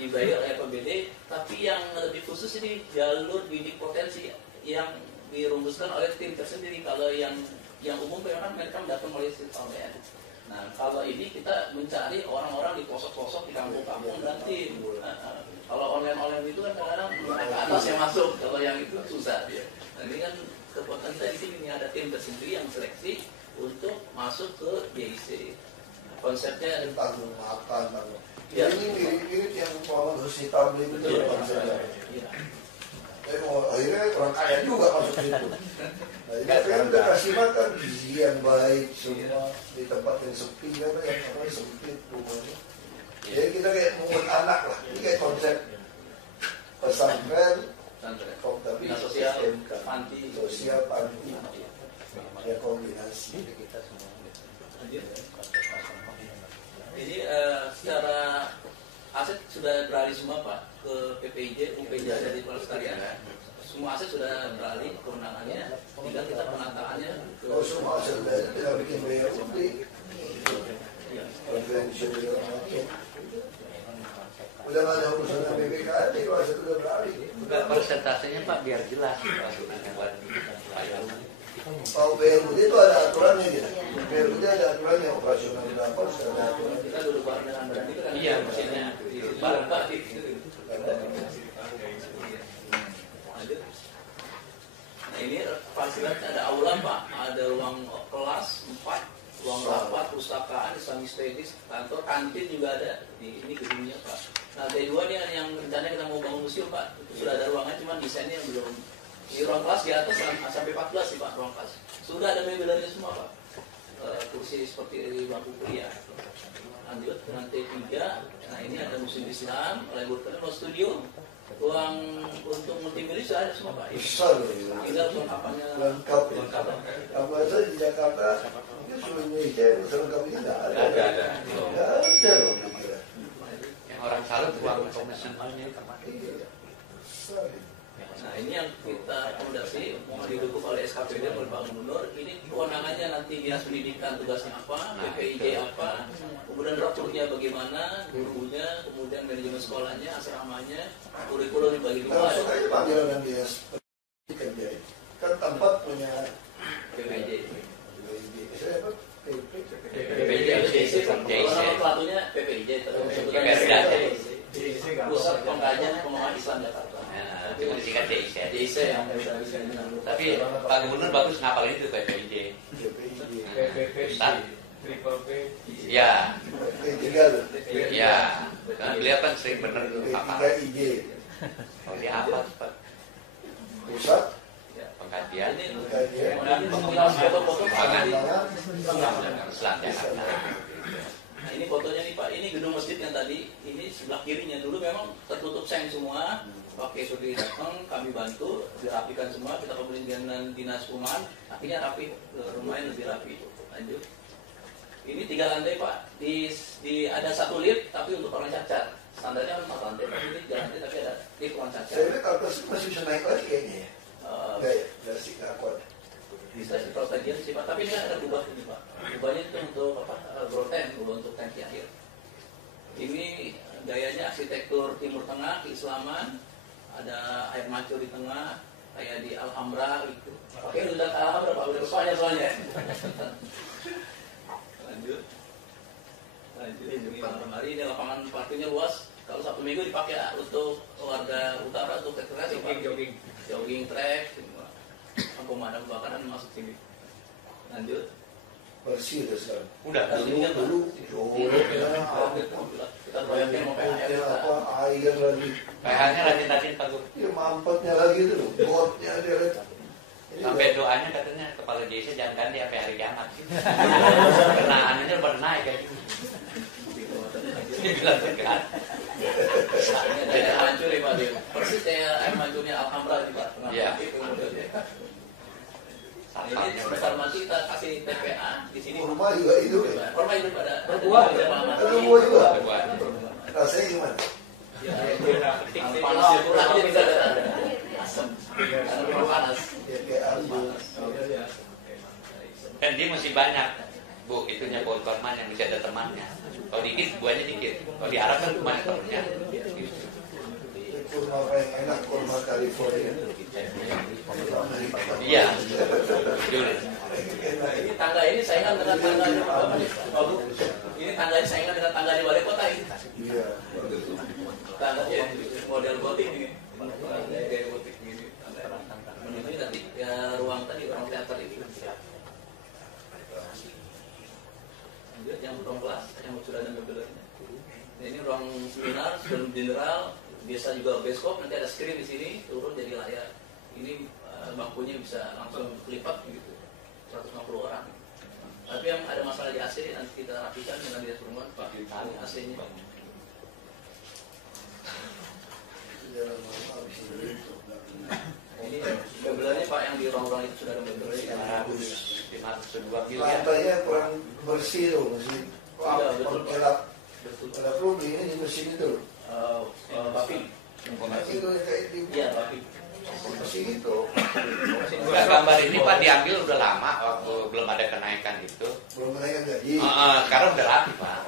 dibayar oleh APBD, tapi yang lebih khusus ini jalur bidik potensi yang dirumuskan oleh tim tersendiri. Kalau yang umum memang mereka datang melalui sistem ya. Nah kalau ini kita mencari orang-orang di pelosok-pelosok di kampung-kampung dan tim. Kalau online itu kan kadang-kadang ke atas yang masuk, kalau yang itu susah dia. Nah, ini kan kekuatan kita di sini nih, ada tim tersendiri yang seleksi untuk masuk ke JIC. Konsepnya tanggung makan, tanggung. Ya. Ini mirip-mirip yang Muhammad Husni Tabli itu konsepnya. Tapi akhirnya orang kaya juga masuk situ. Nah, ini kan udah kasih makan gizi yang baik semua di tempat yang sepi kan, yang apa sempit rumahnya. Jadi kita kayak mengut anak lah. Ini kayak konsep pesantren, tapi sosial, SMK, panti, sosial panti, ya kombinasi. Jadi secara aset sudah beralih semua Pak ke PPIJ, UPJ dari Pelestarian. Semua aset sudah beralih kewenangannya. Tinggal kita penataannya. Kalau semua aset dari kita bikin BUD, konvensi udah nggak ada urusan dengan BPKD, kalau aset udah beralih. Enggak, persentasenya Pak biar jelas. Kalau BUD itu ada aturannya gitu. BUD ada aturannya, operasional berapa, ada aturan. Kita duduk bareng dengan berarti kan. Iya, maksudnya bareng Pak gitu. Nah ini fasilitasnya ada aula Pak, ada ruang kelas 4, ruang rapat, pustakaan, Islamic Studies, kantor, kantin juga ada di ini gedungnya Pak. Nah T2 ini yang rencananya kita mau bangun museum Pak, sudah ada ruangan, cuman desainnya belum. Di ruang kelas di atas sampai 14 sih Pak, ruang kelas. Sudah ada mebelnya semua Pak. Kursi seperti bangku kuliah. Lanjut lantai 3. Nah ini ada museum Islam, laboratorium, studio, ruang untuk multimedia sudah ada semua Pak. Besar loh. Tinggal kelengkapannya Lengkap. Apa saja di Jakarta, mungkin seluruh Indonesia yang selengkap ini nggak ada. Nggak ada. Nggak ada loh. yang orang salut uang komisionernya. Besar. Nah ini yang kita rekomendasi mau didukung oleh SKPD oleh Pak Gubernur. Ini kewenangannya nanti dinas pendidikan tugasnya apa, PPIJ apa, kemudian strukturnya bagaimana, gurunya, kemudian manajemen sekolahnya, asramanya, kurikulum dibagi dua. Langsung aja panggilan dinas pendidikan dia. Kan tempat punya PPIJ. Saya apa? PPIJ, nama pelatunya PPIJ, terus Pusat Pengkajian Pengembangan Islam Jakarta. Cuma disingkat JIC yang Tapi Pak Gubernur bagus ngapalin itu PPIJ. Pusat. Ya. Tinggal. Ya. Karena beliau kan sering benar P3 apa. IG. Oh, dia apa Pak? Pusat Pengkajian Mengenal foto-foto Islam Jakarta. Nah, ini fotonya nih Pak, ini gedung masjid yang tadi, ini sebelah kirinya dulu memang tertutup seng semua. Pakai Sudi datang, kami bantu, dirapikan semua, kita kemudian dengan dinas perumahan, akhirnya rapi, rumahnya lebih rapi. Lanjut. Ini 3 lantai Pak, ada 1 lift, tapi untuk orang cacat. Standarnya 4 lantai, tapi ini 3 lantai, tapi ada lift orang cacat. saya lihat atas masih bisa naik lagi kayaknya ya. Enggak ya, dari sih nggak kuat. Bisa sih kalau kajian sih Pak, tapi ini kan ada kubah ini Pak. Kubahnya itu untuk apa? Broten, untuk tangki air. Ini gayanya arsitektur Timur Tengah, keislaman. Ada air mancur di tengah, kayak di Alhambra gitu. Oke, udah ke Alhambra Pak, udah soalnya. Lanjut. Ini malam hari, ini lapangan parkirnya luas. Kalau Sabtu Minggu dipakai untuk warga utara untuk rekreasi, jogging track, pemadam kebakaran masuk sini. Lanjut. Bersih udah sekarang. Udah Dulu Kita bayangin mau PHR apa air lagi. PH-nya rajin-rajin Pak Gub. Ya mampetnya lagi tuh, botnya dia lihat. Sampai doanya katanya kepala JC jangan ganti sampai hari kiamat. Karena anunya udah naik kayak gitu. Dia bilang tegas. Ini ada air mancur ya Pak. Persis kayak air mancurnya Alhambra nih Pak. Iya. Ini sebesar masih kita kasih TPA di sini. Rumah juga hidup ya. Rumah hidup ada Ada buah juga. Rasanya gimana? Panas ya kurang aja bisa ada asam. Karena memang panas. Ya kayak ambil. Kan dia masih banyak Bu, itunya pohon korma yang bisa ada temannya. Kalau dikit, buahnya dikit. Kalau di Arab kan banyak temannya. Kurma paling enak, kurma California. Iya. Ini tangga ini saingan dengan tangga di ini tangga ini saingan dengan tangga di wali kota ini. Iya. Tangga model gotik ini. Gaya gotik ini. Ini nanti ya ruang tadi, ruang teater itu. Lanjut yang ruang kelas, yang sudah ada mobilnya. Ini ruang seminar, sebelum general, biasa juga bioskop, nanti ada screen di sini, turun jadi layar. Ini bangkunya bisa langsung lipat gitu, 150 orang. Tapi yang ada masalah di AC nanti kita rapikan dengan dinas perumahan Pak, AC-nya. Ini mobilnya Pak yang di ruang-ruang itu sudah ada mobilnya. 502 miliar. Lantainya kurang bersih tuh, masih Iya, betul, Pak. gelap. Ada perlu ini di mesin itu. Bapi. Itu kayak di Iya, Bapi. mesin itu. Enggak, gambar ini Pak diambil udah lama waktu belum ada kenaikan itu. Belum kenaikan gaji. Sekarang udah rapi Pak.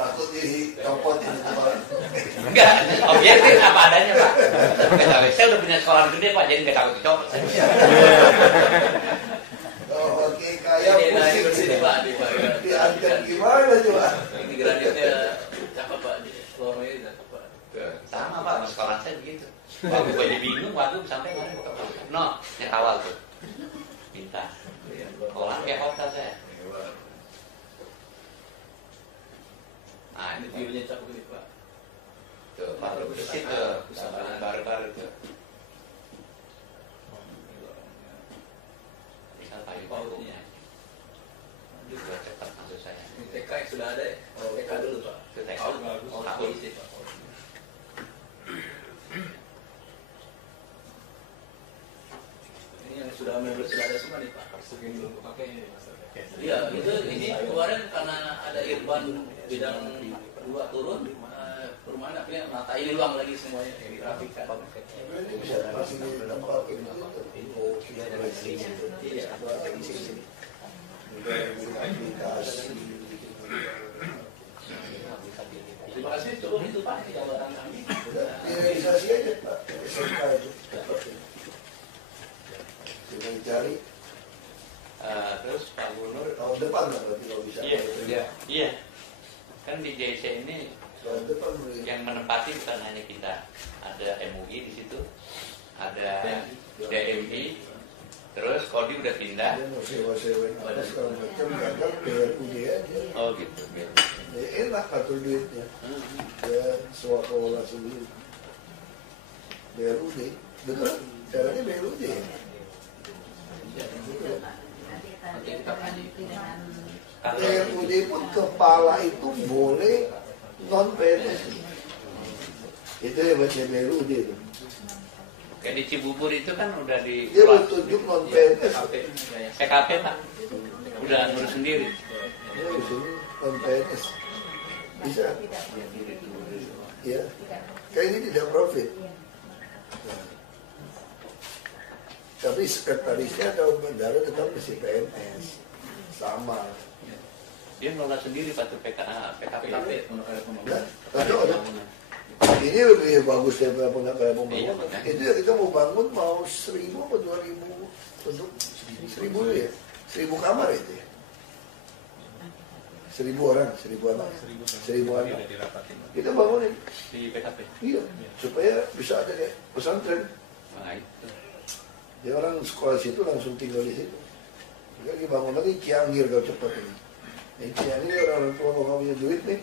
Takut dicopot ini Pak. Enggak, objektif apa adanya Pak. Saya udah punya sekolah gede Pak, jadi nggak takut dicopot. Kalau pakai kayak Ini musik bersih Pak, di Pak. diangkat gimana coba? Ini granitnya cakep Pak, di floornya cakep Pak. Sama Pak, sekolah saya begitu. Waktu gue bingung, waktu sampai kemarin buka buka. No, yang awal tuh. Minta. Sekolah kayak hotel saya. Nah, Ini ini view-nya cakep ini Pak. tuh, baru bersih tuh. Baru-baru tuh. Tinggal pakai pautnya. Juga cepat maksud saya. Ini TK yang sudah ada ya? TK dulu Pak. Itu TK. Aku isi Pak. Ini yang sudah mebel sudah ada semua nih Pak. Iya, itu ini kemarin karena ada Irban bidang 2 turun, perumahan akhirnya mata ini luang lagi semuanya dirapikan. Ini bisa masih di tempat itu. Iya. Terima kasih, cukup itu Pak, ini gambaran kami. Realisasi aja Pak, SMK itu. Kita cari Terus Pak Gubernur. tahun depan lah berarti kalau bisa. Iya. Kan di JC ini Tahun depan boleh. yang menempati bukan hanya kita, ada MUI di situ, ada DMI, terus Kodi udah pindah. Dia mau sewa-sewain apa segala macam, gagal BRUD aja. Oh gitu. Ya, enak atur duitnya. Dia kelola sendiri. BRUD, betul? Caranya BRUD. BRUD pun kepala itu boleh non PNS. Itu yang baca BRUD itu. Kayak di Cibubur itu kan udah di Dia bertunjuk non PNS. PKP Pak. Udah ngurus sendiri. Ya, di sini non PNS. Bisa. Ya. Kayak ini tidak profit. Nah. Tapi sekretarisnya atau bendara tetap mesti PNS. Sama. Dia ngelola sendiri Pak tuh PKP. Nah, ada. Ini lebih bagus daripada pembangunan. Itu ya kita mau bangun mau 1.000 atau 2.000 untuk 1.000 ya, 1.000 kamar itu ya. 1.000 orang, 1.000 anak, 1.000 anak. Kita bangunin Di PKP. iya, supaya bisa ada kayak pesantren. Nah itu. Dia orang sekolah situ langsung tinggal di situ. Kita dibangun lagi Cianggir kalau cepat ini. Ini Cianggir orang tua mau punya duit nih.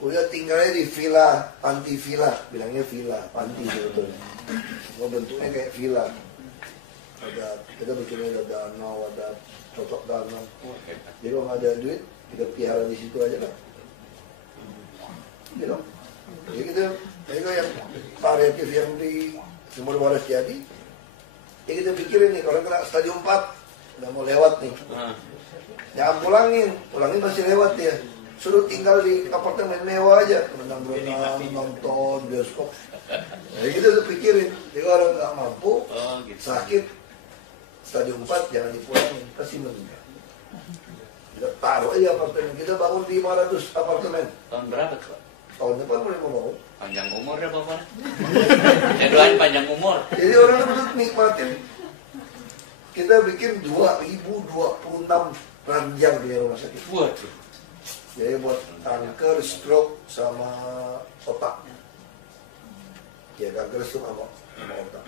Udah tinggalnya di villa, panti villa, bilangnya villa, panti sebetulnya. Mau bentuknya kayak villa. Ada, kita bikinnya ada danau, ada cocok danau. Jadi kalau nggak ada duit, kita pelihara di situ aja lah. Gitu. Jadi kita, yang variatif yang di Sumber Waras jadi, ya kita pikirin nih, kalau kena stadium 4, udah mau lewat nih. Jangan pulangin masih lewat ya. Suruh tinggal di apartemen mewah aja, berenang-berenang, nonton, bioskop. Jadi kita tuh pikirin, jadi orang nggak mampu, sakit, stadium 4 jangan dipulangin, kasih meninggal. Kita taruh aja apartemen, kita bangun 500 apartemen. Tahun berapa Pak? Tahun depan mulai mau bangun. Panjang umur ya Bapak. Saya doain panjang umur. Jadi orang itu nikmatin. Kita bikin 2026 ranjang di rumah sakit. Waduh. Jadi buat kanker, stroke, sama otak. Ya kanker, stroke sama otak.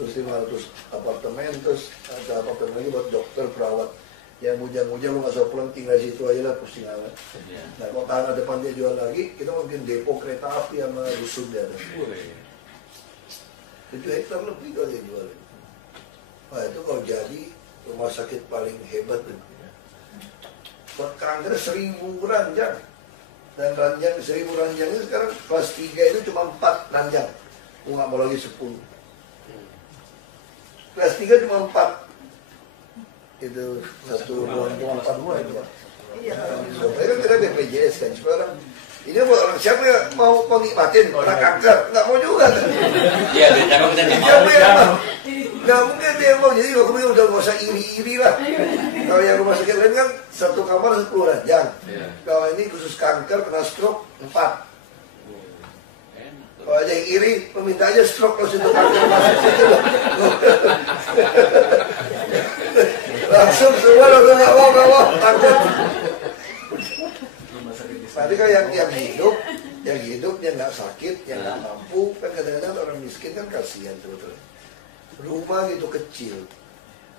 Terus 500 apartemen, terus ada apartemen lagi buat dokter, perawat. Yang bujang-bujang lu gak usah pulang, tinggal situ aja lah, pusing amat. Nah kalau tanah depan dia jual lagi, kita mungkin depo kereta api sama rusun dia ada. 7 hektar lebih kalau dia jual. Nah itu kalau jadi rumah sakit paling hebat tuh. Buat kanker 1.000 ranjang. Dan ranjang 1.000 ranjang itu sekarang kelas 3 itu cuma 4 ranjang. Nggak mau lagi 10. Kelas 3 cuma 4. Itu satu ruang cuma 4 ruang itu. Supaya kan kita BPJS kan. Sekarang ini orang siapa yang mau nikmatin orang kanker? Nggak mau juga kan? Iya, siapa kita nggak Siapa yang mau. mau? Nggak mungkin dia yang mau. Jadi kalau kemudian udah nggak usah iri-iri lah. Kalau yang rumah sakit lain kan satu kamar 10 ranjang. Kalau ini khusus kanker kena stroke 4. Kalau ada yang iri, meminta aja stroke kalau situ kanker masuk situ loh. Langsung semua lo nggak mau takut. Nanti kan yang hidup yang nggak sakit, yang nggak mampu, kan kadang-kadang orang miskin kan kasihan sebetulnya. Rumah gitu kecil,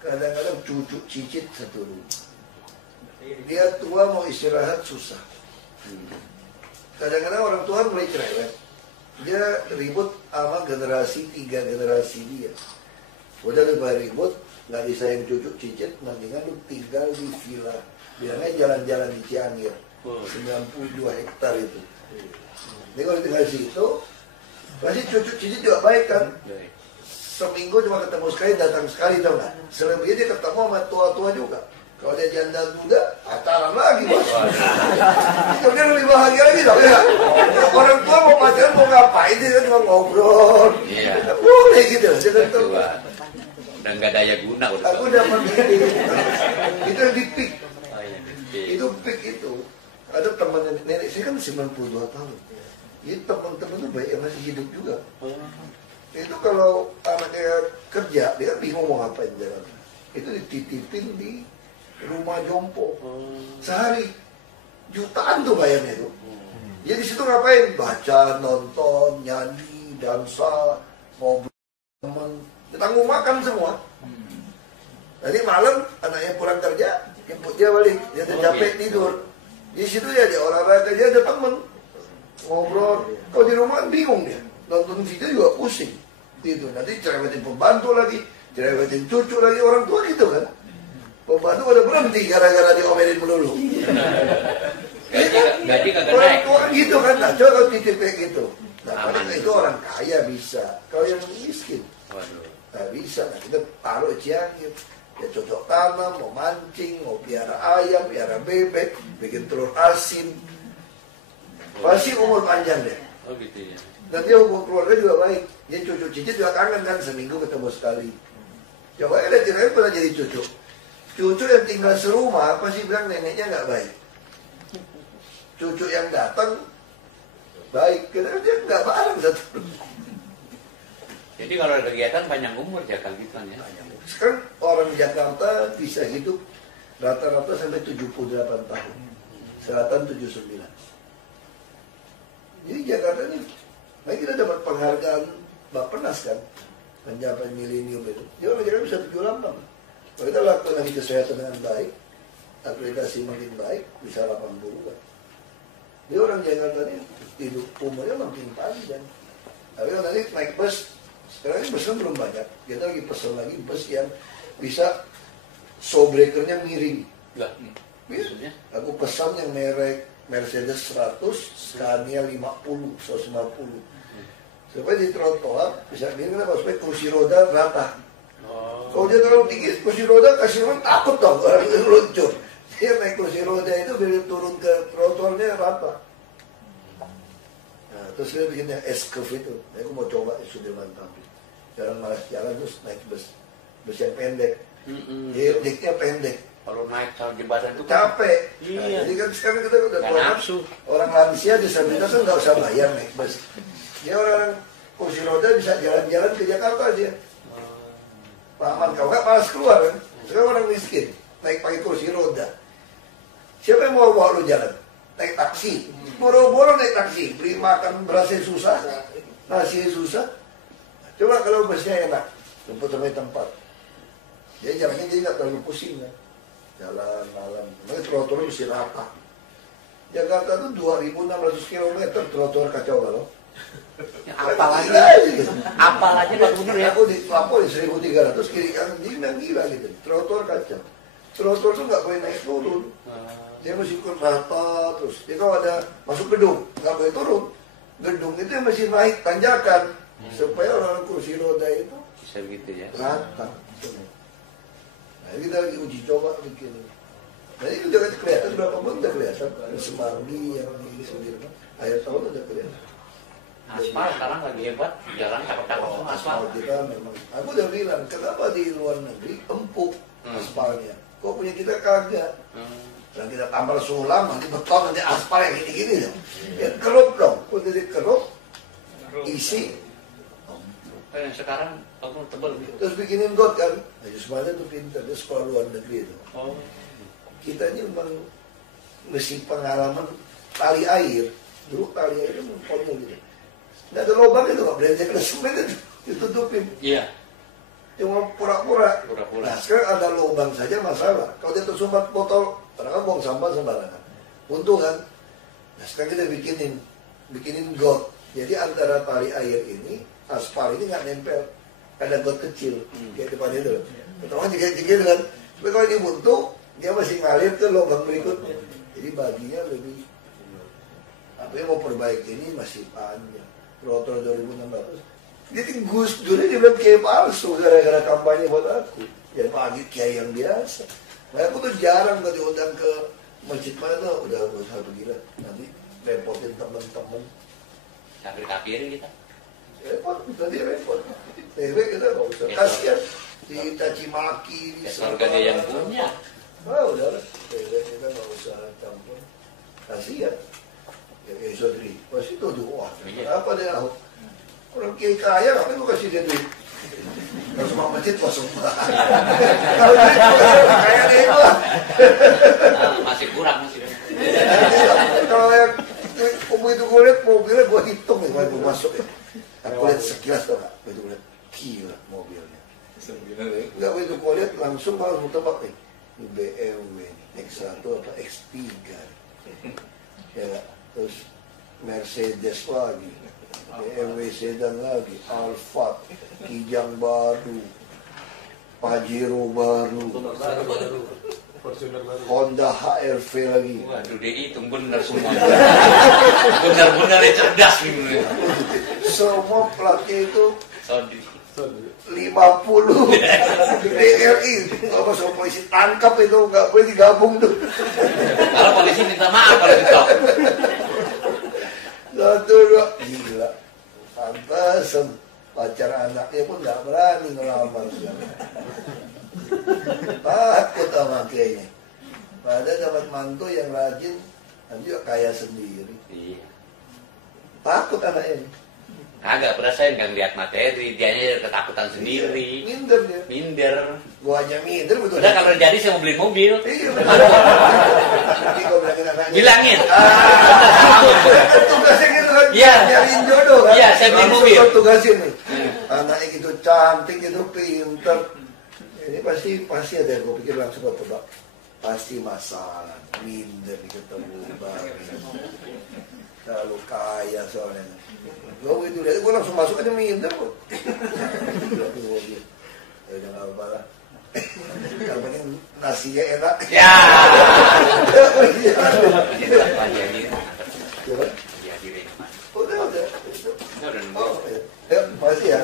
kadang-kadang cucu cicit satu rumah. Dia tua mau istirahat susah. Kadang-kadang orang tua mulai cerewet. Dia ribut sama generasi 3 generasi dia. Udah lebih ribut, nggak disayang cucu cicit, mendingan lu tinggal di villa. Bilangnya jalan-jalan di Cianggir, 92 hektar itu. Jadi kalau tinggal di situ, pasti cucu cicit juga baik kan. Seminggu cuma ketemu sekali, datang sekali, tau nggak? Selebihnya dia ketemu sama tua-tua juga. Kalau dia janda muda, pacaran lagi bos. Itu dia lebih bahagia lagi tau ya. Orang tua mau pacaran mau ngapain dia cuma ngobrol. Boleh gitu, jangan tahu. Udah nggak daya guna. Aku dapat ini, itu yang di peak. Itu peak itu. Ada teman nenek saya kan 92 tahun. Ini teman-teman itu baik yang masih hidup juga. Itu kalau anaknya kerja, dia kan bingung mau ngapain jalan. Itu dititipin di rumah jompo. Sehari jutaan tuh bayarnya itu. Jadi situ ngapain? Baca, nonton, nyanyi, dansa, ngobrol teman. Ditanggung makan semua. Nanti malam anaknya pulang kerja, jemput dia balik, dia udah capek tidur. Di situ ya dia olahraga, dia ada temen ngobrol. Kalau di rumah kan bingung dia, nonton video juga pusing. Tidur nanti cerewetin pembantu lagi, cerewetin cucu lagi, orang tua gitu kan. Pembantu udah berhenti gara-gara diomelin melulu. Gaji kagak Orang naik. tua kan gitu kan, nah coba kalau titip kayak gitu. Nah padahal itu orang kaya bisa, kalau yang miskin Waduh. nggak bisa. Nah kita taruh cianjur, ya cocok tanam, mau mancing, mau piara ayam, piara bebek, bikin telur asin, pasti umur panjang deh. Oh gitu ya. Dan dia hubungan keluarga juga baik. Dia cucu cicit juga kangen kan, seminggu ketemu sekali. Coba lihat kira-kira pernah jadi cucu. Cucu yang tinggal serumah pasti bilang neneknya nggak baik. Cucu yang datang baik, karena dia nggak bareng satu. Jadi kalau ada kegiatan panjang umur Jakal gitu kan ya. Sekarang orang Jakarta bisa hidup rata-rata sampai 78 tahun. Selatan 79. Jadi Jakarta ini, nah kita dapat penghargaan Bappenas kan, pencapaian milenium itu. Dia orang Jakarta bisa 78. Kalau kita lakukan lagi kesehatan dengan baik, akreditasi makin baik, bisa 80-an. Dia orang Jakarta ini hidup umurnya makin panjang. Tapi kalau nanti naik bus, sekarang ini busnya belum banyak. Kita lagi pesen lagi bus yang bisa showbreakernya miring. Lah, Maksudnya? Aku pesan yang merek Mercedes 100, Scania 50, 150. Supaya di trotoar bisa miring, kenapa? Supaya kursi roda rata. Kalau dia terlalu tinggi, kursi roda kasih orang takut dong, orang itu luncur. Dia naik kursi roda itu biar turun ke trotoarnya rata. Nah, terus dia bikinnya S-curve itu. Nah, aku mau coba Sudirman Tamrin. Jalan malas jalan terus naik bus yang pendek. Dia deknya pendek. kalau naik sama jembatan itu kan Capek. Iya. Nah, jadi kan sekarang kita udah nggak tua. nafsu. Orang lansia disabilitas kan nggak usah bayar naik bus. Dia orang kursi roda bisa jalan-jalan ke Jakarta aja. Paman kau nggak malas keluar kan? Sekarang orang miskin naik pakai kursi roda. Siapa yang mau bawa lu jalan? Naik taksi. Boro-boro naik taksi. Beli makan berasnya susah, nasi susah. Coba kalau busnya enak, jemput sampai tempat. Jadi jalannya jadi nggak terlalu pusing kan? Jalan malam. Makanya trotoar mesti rata. Jakarta tuh 2.600 km trotoar kacau balau. apalagi Pak Gubernur ya. Aku di Lampau di 1.300 kiri kanan gila gitu. Trotoar kacau. Trotoar tuh nggak boleh naik turun. Dia mesti ikut rata terus. Dia kalau ada masuk gedung nggak boleh turun. Gedung itu mesti naik tanjakan supaya orang kursi roda itu Bisa begitu ya. rata. Nah ini kita lagi uji coba bikin. Nah ini udah kelihatan berapa pun udah kelihatan. Semanggi yang di Sudirman akhir tahun udah kelihatan. Aspal sekarang lagi hebat, jalan cakep-cakep semua aspal. Aspal kita memang, aku udah bilang, kenapa di luar negeri empuk aspalnya? Kok punya kita kagak? Dan kita tambal sulam, nanti beton, nanti aspal yang gini-gini dong. Ya kerup dong, udah dikerup, isi. Yang sekarang aku tebel gitu. Terus bikinin got kan? Nah, Yusmana tuh pintar, dia sekolah luar negeri itu. Oh. Kita ini memang mesti pengalaman tali air. Dulu tali air itu konyol gitu. Nggak ada lubang itu, nggak berani ke semen itu ditutupin. Iya. Cuma pura-pura. Pura-pura. Nah sekarang ada lubang saja masalah. Kalau dia tersumbat botol, karena kan buang sampah sembarangan. Untung kan. Nah sekarang kita bikinin got. Jadi antara tali air ini, aspal ini nggak nempel. Ada got kecil kayak depan itu. Pertama jegel-jegel kan. Tapi kalau ini buntu, dia masih ngalir ke lubang berikutnya. Jadi baginya lebih. Apa yang mau perbaiki ini masih panjang. Trotoar 2.600. Jadi Gus Dur ini bilang kiai palsu gara-gara kampanye buat aku. Ya pagi kiai yang biasa. Nah, aku tuh jarang tuh diundang ke masjid mana tuh. Udah satu gila. Nanti repotin temen-temen. Kafir-kafirin kita. Repot, nanti repot. TV kita nggak usah. Kasihan dicaci maki. Ya surga dia yang punya. Ah udah lah. TV kita nggak usah campur. Kasihan. Ya Sodri, pasti tuh wah, kenapa dia Ahok? Orang kiai kaya, ngapain lu kasih dia duit? Kalau semua masjid kosong. Kalau duit kaya dia itu lah. Masih kurang masih. Kalau yang begitu gue lihat mobilnya gue hitung nih, gue masuk ya. Aku lihat sekilas tuh kak, begitu gue lihat gila mobilnya. Enggak begitu kau lihat langsung malah tebak nih. Ini BMW, X1 apa X3. Ya, terus Mercedes lagi, BMW sedan lagi, Alphard, Kijang baru, Pajero baru, Honda HR-V lagi. Waduh, DI itu benar semua. Benar-benar cerdas nih. Semua platnya itu Sodi. 50 DRI. Kalau masuk polisi tangkap itu nggak boleh digabung tuh. Kalau polisi minta maaf kalau gitu. Satu dua, gila. Pantesan pacar anaknya pun nggak berani ngelamar. Takut sama kayaknya. Padahal dapat mantu yang rajin dan juga kaya sendiri. Iya. Takut anaknya. Kagak perasaan nggak ngeliat materi, dia ketakutan sendiri. Minder dia. Minder. Gua aja minder betul. Udah kalau jadi saya mau beli mobil. Iya. Nanti gua bilangin anaknya. Bilangin. Tugasnya gitu kan. Iya. Nyariin jodoh kan. Iya, saya beli Langsung mobil. gua tugasin nih. Anaknya gitu cantik gitu, pinter. Ini pasti ada yang gua pikir langsung gua tebak. Pasti masalah, minder ketemu terlalu kaya soalnya. Gue begitu lihat, gue langsung masuk aja minder kok. Ya udah gak apa lah. Yang penting nasinya enak. Ya. Udah. Udah. Oh, ya, pasti ya.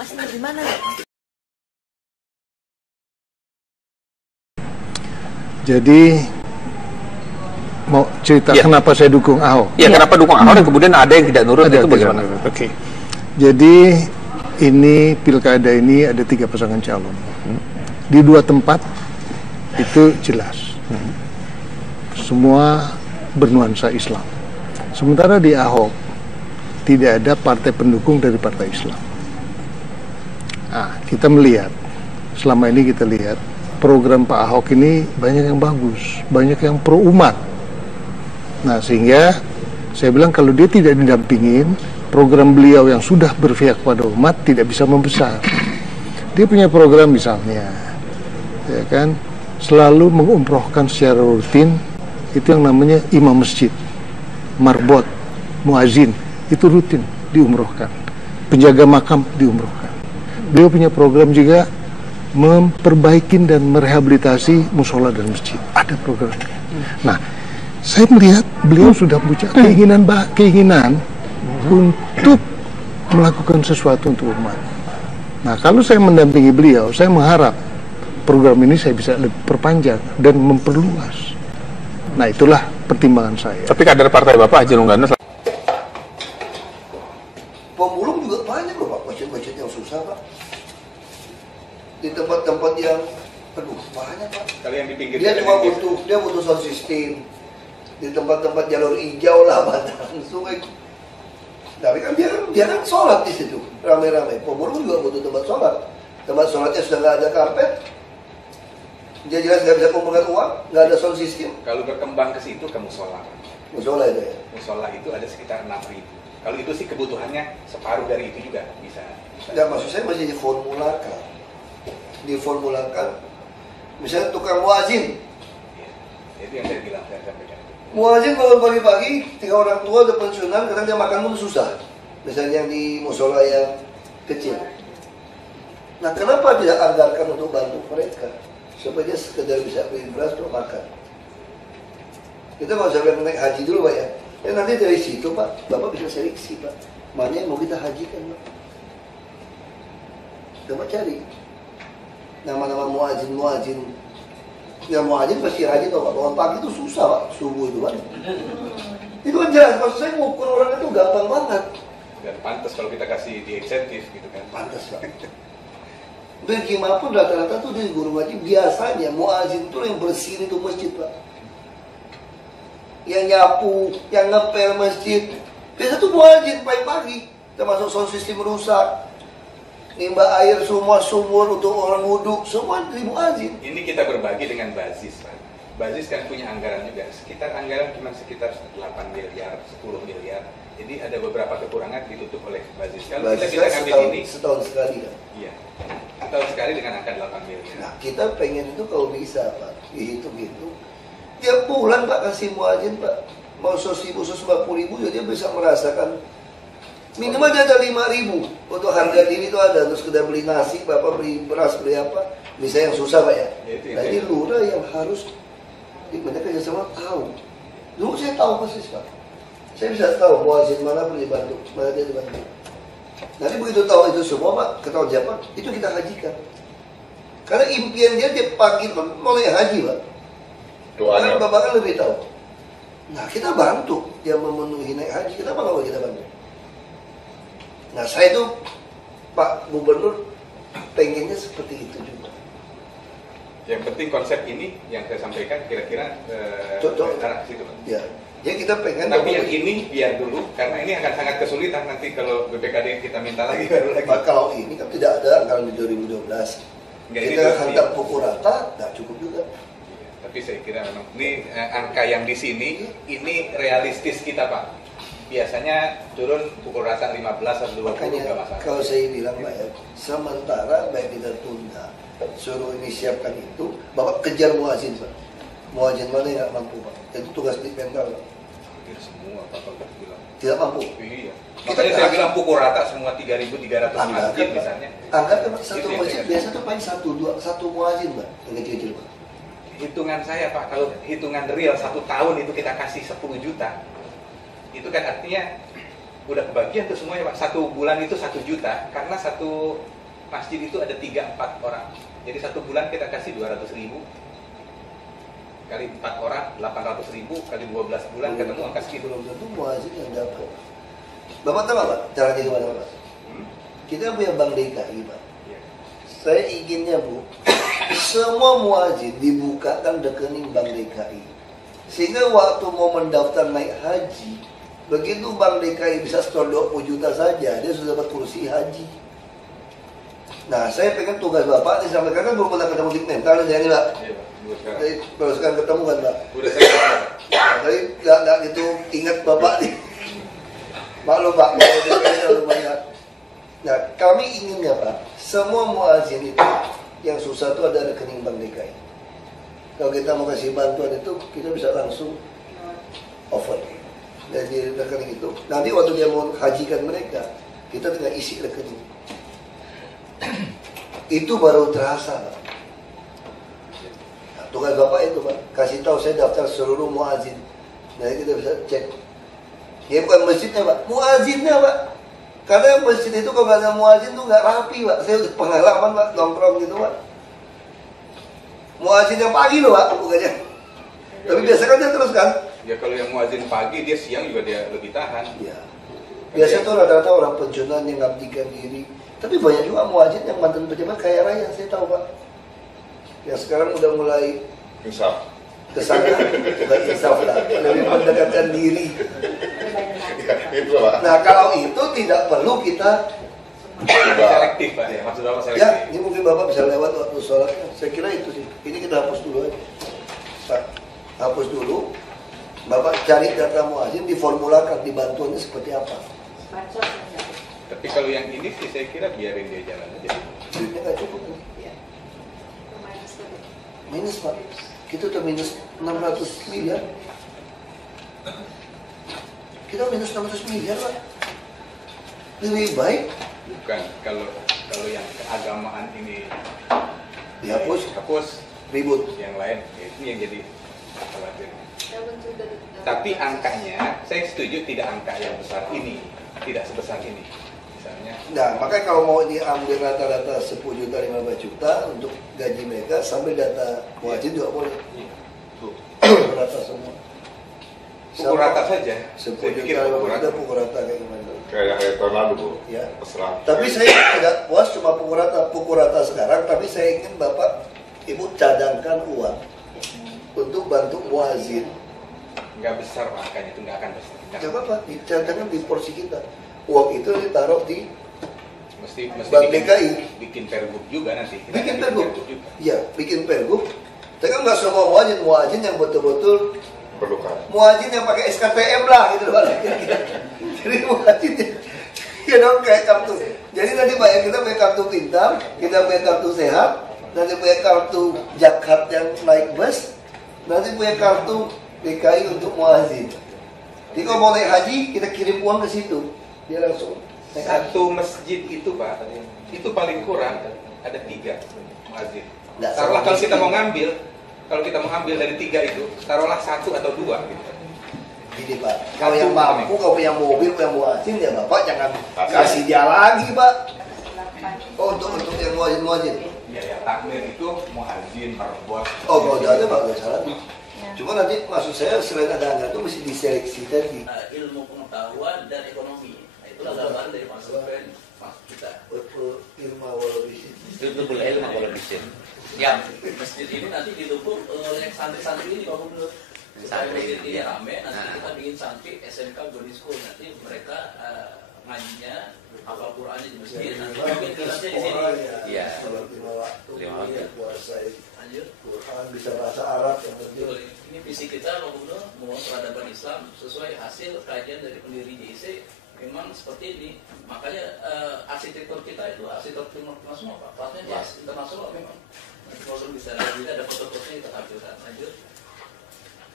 Mas dari mana? Jadi mau cerita kenapa saya dukung Ahok? Ya, kenapa dukung Ahok dan kemudian ada yang tidak nurut itu bagaimana? Oke. Jadi ini pilkada ini ada 3 pasangan calon. Di 2 tempat itu jelas. Semua bernuansa Islam. Sementara di Ahok tidak ada partai pendukung dari partai Islam. Nah, kita melihat selama ini kita lihat program Pak Ahok ini banyak yang bagus, banyak yang pro umat. Nah, sehingga saya bilang kalau dia tidak didampingin, program beliau yang sudah berpihak pada umat tidak bisa membesar. Dia punya program misalnya, ya kan, selalu mengumrohkan secara rutin itu yang namanya imam masjid, marbot, muazin, itu rutin diumrohkan. Penjaga makam diumrohkan. Beliau punya program juga memperbaiki dan merehabilitasi musola dan masjid. Ada programnya. Nah, saya melihat beliau sudah punya keinginan untuk melakukan sesuatu untuk umat. Nah, kalau saya mendampingi beliau, saya mengharap program ini saya bisa lebih perpanjang dan memperluas. Nah, itulah pertimbangan saya. Tapi kader partai Bapak Haji Lunggana Pemulung juga banyak loh Pak, masjid-masjid yang susah Pak. Di tempat-tempat yang, aduh banyak Pak. Kalau yang di pinggir Dia cuma butuh sound system. Di tempat-tempat jalur hijau lah, batang sungai. Tapi kan dia kan sholat di situ, rame-rame. Pemulung juga butuh tempat sholat. Tempat sholatnya sudah nggak ada karpet. Dia jelas nggak bisa kumpulkan uang, nggak ada sound system. Kalau berkembang ke situ ke musola. Musola itu ya. Musola itu ada sekitar 6.000. Kalau itu sih kebutuhannya separuh dari itu juga bisa. Nggak, maksud saya masih diformulakan. Diformulakan. Misalnya tukang muazin. Ya, itu yang saya bilang, saya sampaikan. Muazin kalau pagi-pagi, 3 orang tua udah pensiunan, kadang dia makan pun susah. Misalnya yang di musola yang kecil. Nah, kenapa tidak anggarkan untuk bantu mereka? Supaya dia sekedar bisa beli beras untuk makan. Kita nggak usah naik haji dulu Pak ya. Ya nanti dari situ Pak, Bapak bisa seleksi Pak. Mana yang mau kita hajikan Pak. Coba cari nama-nama muazin. Ya muazin pasti rajin tau Pak. Bangun pagi itu susah Pak, subuh itu Pak. Itu kan jelas, maksud saya ngukur orang itu gampang banget. Dan pantas kalau kita kasih di insentif gitu kan. Pantas Pak. Dan gimana pun rata-rata tuh di guru ngaji biasanya muazin itu yang bersihin itu masjid Pak. Yang nyapu, yang ngepel masjid. Biasa tuh muazin pagi-pagi. Termasuk sound system rusak. Nimba air semua sumur untuk orang wudhu. Semua dari muazin. Ini kita berbagi dengan basis Pak. Bazis kan punya anggaran juga, anggaran cuma sekitar 8 miliar, 10 miliar. Jadi ada beberapa kekurangan ditutup oleh Bazis. Kalau kita bisa ngambil ini setahun sekali kan? Iya, setahun sekali dengan angka 8 miliar. Nah, kita pengen itu kalau bisa Pak, dihitung-hitung. Tiap bulan Pak kasih muazin Pak, mau 100.000, 150.000 ya dia bisa merasakan. Minimal dia ada 5.000 untuk harga diri itu ada, terus kita beli nasi, Bapak beli beras, beli apa, misalnya yang susah Pak ya. Nah ini lurah yang harus mereka kerjasama tahu. Dulu saya tahu persis Pak. Saya bisa tahu muazin mana perlu dibantu, mana dia dibantu. Nanti begitu tahu itu semua Pak, ketahuan siapa, itu kita hajikan. Karena impian dia tiap pagi mulai haji Pak. Karena Bapak kan lebih tahu. Nah kita bantu dia memenuhi naik haji, kenapa kalau kita bantu? Nah saya itu Pak Gubernur pengennya seperti itu juga. Yang penting konsep ini yang saya sampaikan kira-kira arah situ. Ya, jadi kita pengen. Tapi yang ini biar dulu, karena ini akan sangat kesulitan nanti kalau BPKD kita minta lagi baru lagi. Pak, kalau ini kan tidak ada anggaran di 2012. Kita hantar pukul rata, nggak cukup juga. Tapi saya kira memang ini angka yang di sini ini realistis kita Pak. Biasanya turun pukul rata 15 atau 20 nggak masalah. Kalau saya bilang Pak ya, sementara baik kita tunda, suruh ini siapkan itu, Bapak kejar muazin Pak. Muazin mana yang nggak mampu Pak? Itu tugas di mental Pak. Hampir semua Bapak bilang. Tidak mampu. Iya. Makanya saya bilang pukul rata semua 3.300 masjid misalnya. Angkat satu masjid biasa tuh paling satu muazin Pak, yang kecil-kecil Pak. Hitungan saya Pak, kalau hitungan real 1 tahun itu kita kasih 10 juta. Itu kan artinya udah kebagian tuh semuanya Pak. 1 bulan itu 1 juta karena satu masjid itu ada 3-4 orang. Jadi 1 bulan kita kasih 200.000 kali 4 orang 800.000 kali 12 bulan ketemu angka segitu. Belum tentu muazin yang dapat. Bapak tahu Pak caranya gimana Pak? Kita punya Bank DKI Pak. Saya inginnya Bu, semua muazin dibukakan rekening Bank DKI. Sehingga waktu mau mendaftar naik haji, begitu Bank DKI bisa store 20 juta saja, dia sudah dapat kursi haji. Nah, saya pengen tugas Bapak nih sampai kan belum pernah ketemu di mental ini Pak. Iya Pak. Jadi baru sekarang ketemu kan Pak. Udah saya. Nah, tadi nggak gitu ingat Bapak nih. Maklum Pak, terlalu banyak. Nah, kami inginnya Pak, semua muazin itu yang susah itu ada rekening Bank DKI. Kalau kita mau kasih bantuan itu, kita bisa langsung over dari rekening itu. Nanti waktu dia mau hajikan mereka, kita tinggal isi rekening. Itu baru terasa Pak. Nah, tugas Bapak itu Pak, kasih tahu saya daftar seluruh muazin. Nah, kita bisa cek. Ya bukan masjidnya Pak, muazinnya Pak. Karena masjid itu kalau nggak ada muazin tuh nggak rapi Pak. Saya udah pengalaman Pak, nongkrong gitu Pak. Muazin yang pagi loh Pak, bukannya. Tapi biasa kan dia terus kan? Ya kalau yang muazin pagi, dia siang juga dia lebih tahan. Iya. Biasa tuh rata-rata orang pensiunan yang ngabdikan diri. Tapi banyak juga muazin yang mantan pejabat kaya raya, saya tahu Pak. Yang sekarang udah mulai insaf. Kesana, bukan insaf lah, lebih mendekatkan diri. Ya, itu Pak. Nah kalau itu tidak perlu kita selektif Pak ya, maksud Bapak selektif. ya, ini mungkin Bapak bisa lewat waktu sholat. Saya kira itu sih. Ini kita hapus dulu aja. Pak, hapus dulu. Bapak cari data muazin, diformulakan, dibantuannya seperti apa. Tapi kalau yang ini sih saya kira biarin dia jalan aja. Duitnya nggak cukup. Minus Pak. Kita udah minus 600 miliar. Kita minus 600 miliar Pak. Lebih baik. Bukan, kalau yang keagamaan ini dihapus, ribut. Yang lain, ya ini yang jadi khawatir. Tapi angkanya, saya setuju tidak angka yang besar ini, tidak sebesar ini. Misalnya. Nah, makanya kalau mau diambil rata-rata 10 juta, 15 juta untuk gaji mereka, sampai data wajib juga boleh. Rata semua. Pukul rata saja. 10 juta, 15 juta pukul rata kayak gimana? Kayak tahun lalu Bu. Ya. Terserah. Tapi saya tidak puas cuma pukul rata sekarang, tapi saya ingin Bapak, Ibu cadangkan uang untuk bantu muazin. Nggak besar angkanya itu, nggak akan besar. Nggak apa-apa, dicadangkan di porsi kita. Uang itu ditaruh di mesti Bank DKI. Bikin pergub juga nanti. Bikin pergub. Iya, bikin pergub. Tapi kan nggak semua muadzin yang betul-betul Perlukan. muadzin yang pakai SKTM lah gitu Pak. Jadi muadzin ya dong kayak kartu. Jadi nanti Pak kita punya kartu pintar, kita punya kartu sehat, nanti punya kartu zakat yang naik bus, nanti punya kartu DKI untuk muadzin. Jadi kalau mau naik haji kita kirim uang ke situ, dia langsung naik haji. Satu masjid itu Pak, itu paling kurang ada 3 muadzin. Nggak Taruhlah sama kalau kita mau ambil dari 3 itu, taruhlah 1 atau 2 gitu. Gini Pak, kalau yang mampu, kalau punya mobil, punya muadzin ya Bapak jangan kasih dia lagi Pak. Oh untuk yang muadzin. Ya takmir itu muadzin, marbot. Oh kalau udah ada Pak, nggak salah. Cuma nanti maksud saya selain ada anggaran itu mesti diseleksi tadi. Ilmu pengetahuan dan ekonomi. Nah, itulah gambaran dari maksud kita. Ilmu walabisin. Itu ilmu walabisin. Ya, Masjid ini nanti didukung oleh santri-santri ini Pak Gubernur. Supaya masjid ini rame, nanti kita bikin santri SMK Boarding School. Nanti mereka ngajinya hafal Qurannya di masjid. Nanti mungkin kelasnya di sini. Iya. Salat 5 waktu, puasa Lanjut. Quran, bisa bahasa Arab yang penting. Betul. Ini visi kita Pak Gubernur membangun peradaban Islam sesuai hasil kajian dari pendiri JIC. Memang seperti ini. Makanya arsitektur kita itu arsitektur internasional Pak. Platnya di internasional memang. Nanti kalau bisa ada foto-fotonya kita tampilkan. Lanjut.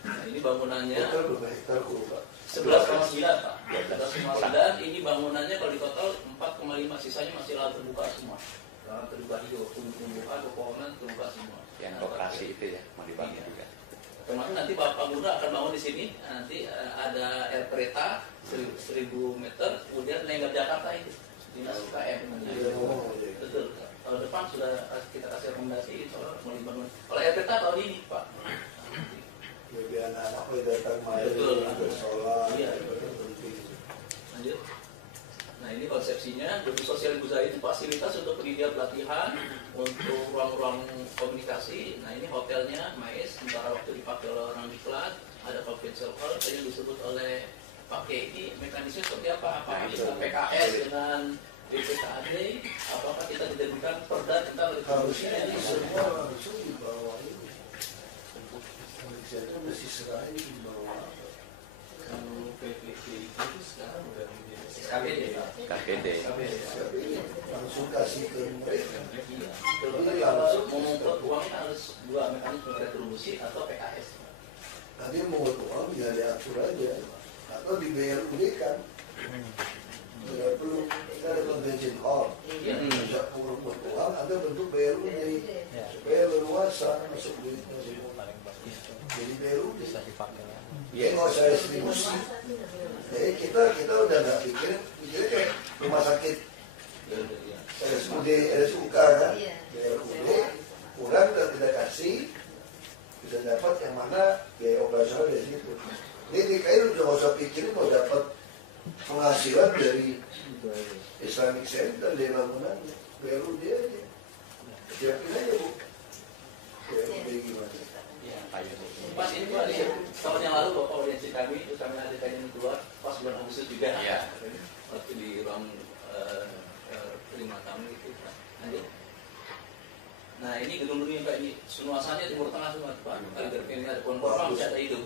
Nah, ini bangunannya 11,9 Pak. 11,9 ini bangunannya kalau di total 4,5, sisanya masih lahan terbuka semua. Lahan terbuka hijau, tumbuhan, pepohonan terbuka semua. Yang operasi itu ya mau dibangun juga. Termasuk nanti Bapak Gubernur akan bangun di sini. Nanti ada air kereta 1000 meter, kemudian lengkap Jakarta itu dinas UKM. Betul. Tahun depan sudah kita kasih rekomendasi soal mau dibangun. Kalau air kereta tahun ini Pak. Jadi anak-anak datang main, sholat, penting. Lanjut. Nah ini konsepsinya, gedung sosial Ibu Zahid itu fasilitas untuk pendidikan pelatihan, untuk ruang-ruang komunikasi. Nah ini hotelnya, Mais, sementara waktu dipakai oleh orang diklat, ada convention hall, yang disebut oleh Pak Keki, mekanisme seperti apa? Apakah kita PKS dengan BPKAD, apakah kita dijadikan perda tentang Harusnya ini semua langsung di bawah ini. Itu mesti serahin di bawah. kalau PPK itu sekarang udah menjadi KKD. Langsung kasih ke mereka. Jadi langsung mengumpul uangnya harus 2 mekanisme retribusi atau PKS. Nanti mau uang ya diatur aja. Atau di BRUD kan. Tidak perlu, kita ada convention hall. Tidak perlu buat uang, ada bentuk BRUD. Supaya leluasa masuk duitnya semua. Jadi BRUD bisa dipakai. Ya nggak usah distribusi. Jadi kita udah nggak pikirnya kayak rumah sakit RSUK kan, BRUD kurang dan tidak kasih, bisa dapat yang mana biaya operasional dari situ. Ini DKI udah nggak usah pikirin mau dapat penghasilan dari Islamic Center dari bangunan BRUD aja. Siapin aja Bu. BRUD gimana? Pas ini Pak, tahun yang lalu Bapak audiensi kami, itu kami ada kajian keluar pas bulan Agustus juga. Iya. Waktu di ruang terima tamu itu. Lanjut. Nah ini gedung-gedungnya Pak, ini nuansanya Timur Tengah semua Pak. Ini ada pohon kurma, masih ada hidup.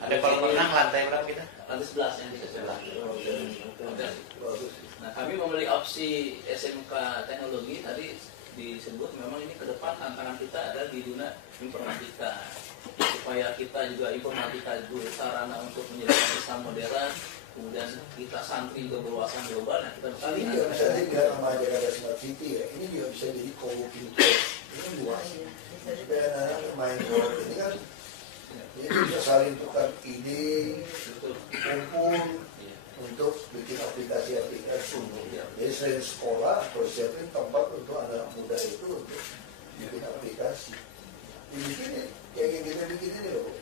Ada kolam renang lantai berapa kita? Lantai 11 yang bisa sebelah. Nah kami memiliki opsi SMK teknologi tadi disebut memang ini ke depan tantangan kita adalah di dunia informatika, supaya kita juga informatika itu sarana untuk menjadi Islam modern, kemudian kita santri juga berwawasan global. Nah kita ini juga bisa jadi remaja ada smart city ya, ini juga bisa jadi co-working place, ini luas supaya anak-anak main co-working ini kan jadi bisa saling tukar ide, kumpul untuk bikin aplikasi-aplikasi. Jadi selain sekolah, persiapin tempat untuk anak muda itu untuk bikin aplikasi. Dibikin kayak kita bikin ini loh,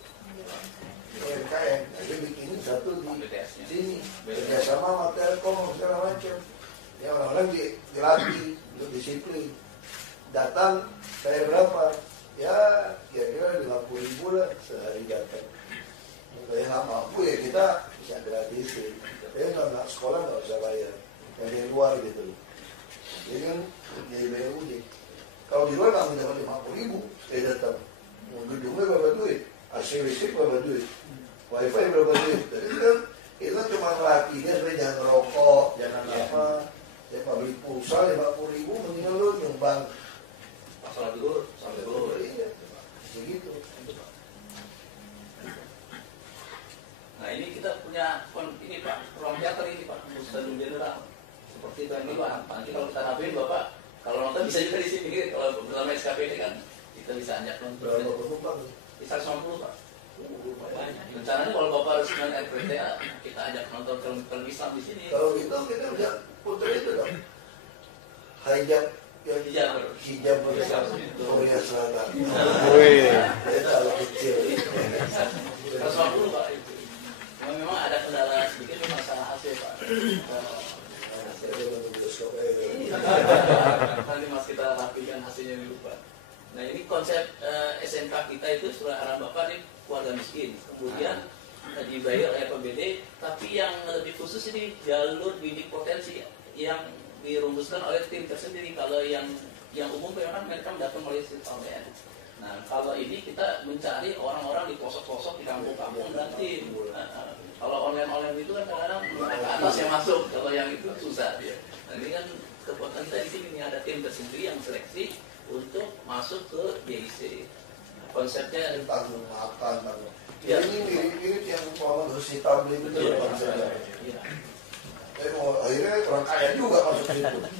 UMKM. Jadi bikinin satu di sini, kerjasama sama Telkom segala macam. Ya orang-orang dilatih untuk disiplin. Datang saya berapa? Ya kira-kira 50.000 lah sehari datang. Kalau yang nggak mampu ya kita bisa gratisin. Tapi kalau anak sekolah nggak usah bayar. Yang di luar gitu loh. Jadi kan dari BUD. Kalau di luar nggak dapat 50.000, saya datang. Gedungnya berapa duit, AC listrik berapa duit, wifi berapa duit. Jadi kan itu cuma melatih dia supaya jangan ngerokok, jangan apa. Ya pabrik pulsa 50.000 mendingan lu nyumbang masalah dulu sampai dulu. Iya, begitu. Nah ini kita punya ini Pak, ruang teater ini Pak, stadion general seperti itu ini Pak. Nanti kalau kita rapiin Bapak, kalau nonton bisa juga di sini. Kalau bersama SKPD kan kita bisa ajak nonton. Berapa penumpang? Bisa 150 Pak. Rencananya kalau Bapak harus dengan RPTA, kita ajak nonton film Islam di sini. Kalau gitu kita bisa putar itu dong. Hijab yang hijab Korea Selatan. Wih. Itu kalau kecil. 150 Pak itu. Memang ada kendala sedikit masalah AC Pak. Nanti mas kita rapikan hasilnya dulu Pak. Nah ini konsep SMK kita itu sesuai arahan Bapak nih keluarga miskin. Kemudian dibayar oleh APBD, tapi yang lebih khusus ini jalur bidik potensi yang dirumuskan oleh tim tersendiri. Kalau yang umum memang mereka datang melalui sistem OBN. Nah kalau ini kita mencari orang-orang di pelosok-pelosok di kampung-kampung dan tim. Kalau online itu kan kadang-kadang ke atas yang masuk, kalau yang itu susah dia. Nah ini kan kekuatan kita di sini nih, ada tim tersendiri yang seleksi untuk masuk ke DIC. Konsepnya tanggung makan, tanggung. Ya. Ini mirip-mirip yang Muhammad Husni Tabligh itu konsepnya. Akhirnya orang kaya juga masuk situ. Nah,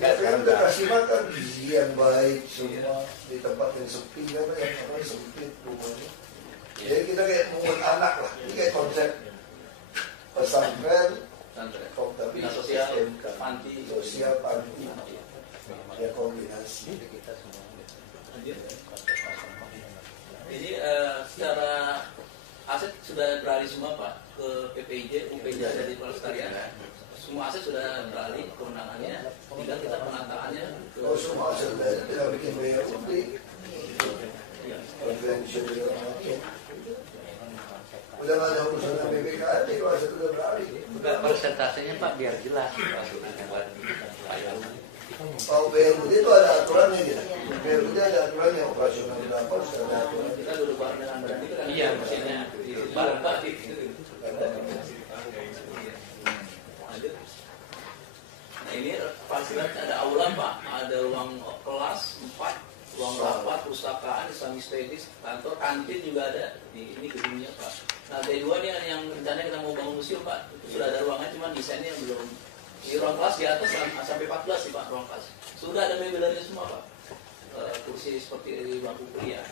jadi kan udah kasih makan gizi yang baik semua di tempat yang sepi kan, yang orang sempit rumahnya. Jadi kita kayak menguat anak lah. Ini kayak konsep pesantren, tapi sosial, panti, sosial panti, ya kombinasi. Jadi secara aset sudah beralih semua Pak ke PPIJ, UPJ dari Pelestarian. Semua aset sudah beralih kewenangannya, tinggal kita penataannya. Kalau semua aset dari tidak bikin biaya publik, konvensi udah nggak ada urusan dengan BPKN, itu aset udah beralih. Persentasenya Pak biar jelas. Kalau BRUD itu ada aturannya gitu. BRUD ada aturannya, operasional berapa, sudah ada aturan. Kita duduk bareng dengan berarti kan. Iya, maksudnya bareng Pak gitu. Nah ini fasilitasnya ada aula Pak, ada ruang kelas 4, ruang rapat, pustakaan, Islamic Studies, kantor, kantin juga ada di ini gedungnya Pak. Nah D2 ini yang rencananya kita mau bangun museum Pak, itu sudah ada ruangan, cuma desainnya belum. Di ruang kelas di atas sampai 14 sih Pak, ruang kelas. Sudah ada mebelnya semua Pak. Kursi seperti bangku kuliah.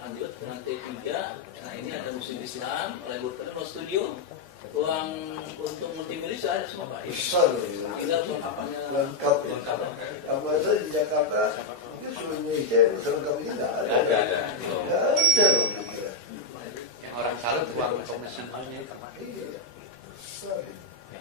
Lanjut ke lantai 3. Nah ini ada museum Islam, laboratorium, studio, ruang untuk multimedia sudah ada semua Pak. Besar loh. Tinggal kelengkapannya lengkap. Kalau saya di Jakarta, mungkin seluruh Indonesia yang selengkap ini nggak ada. Nggak ada loh. Yang orang salut ruang komisionernya Besar.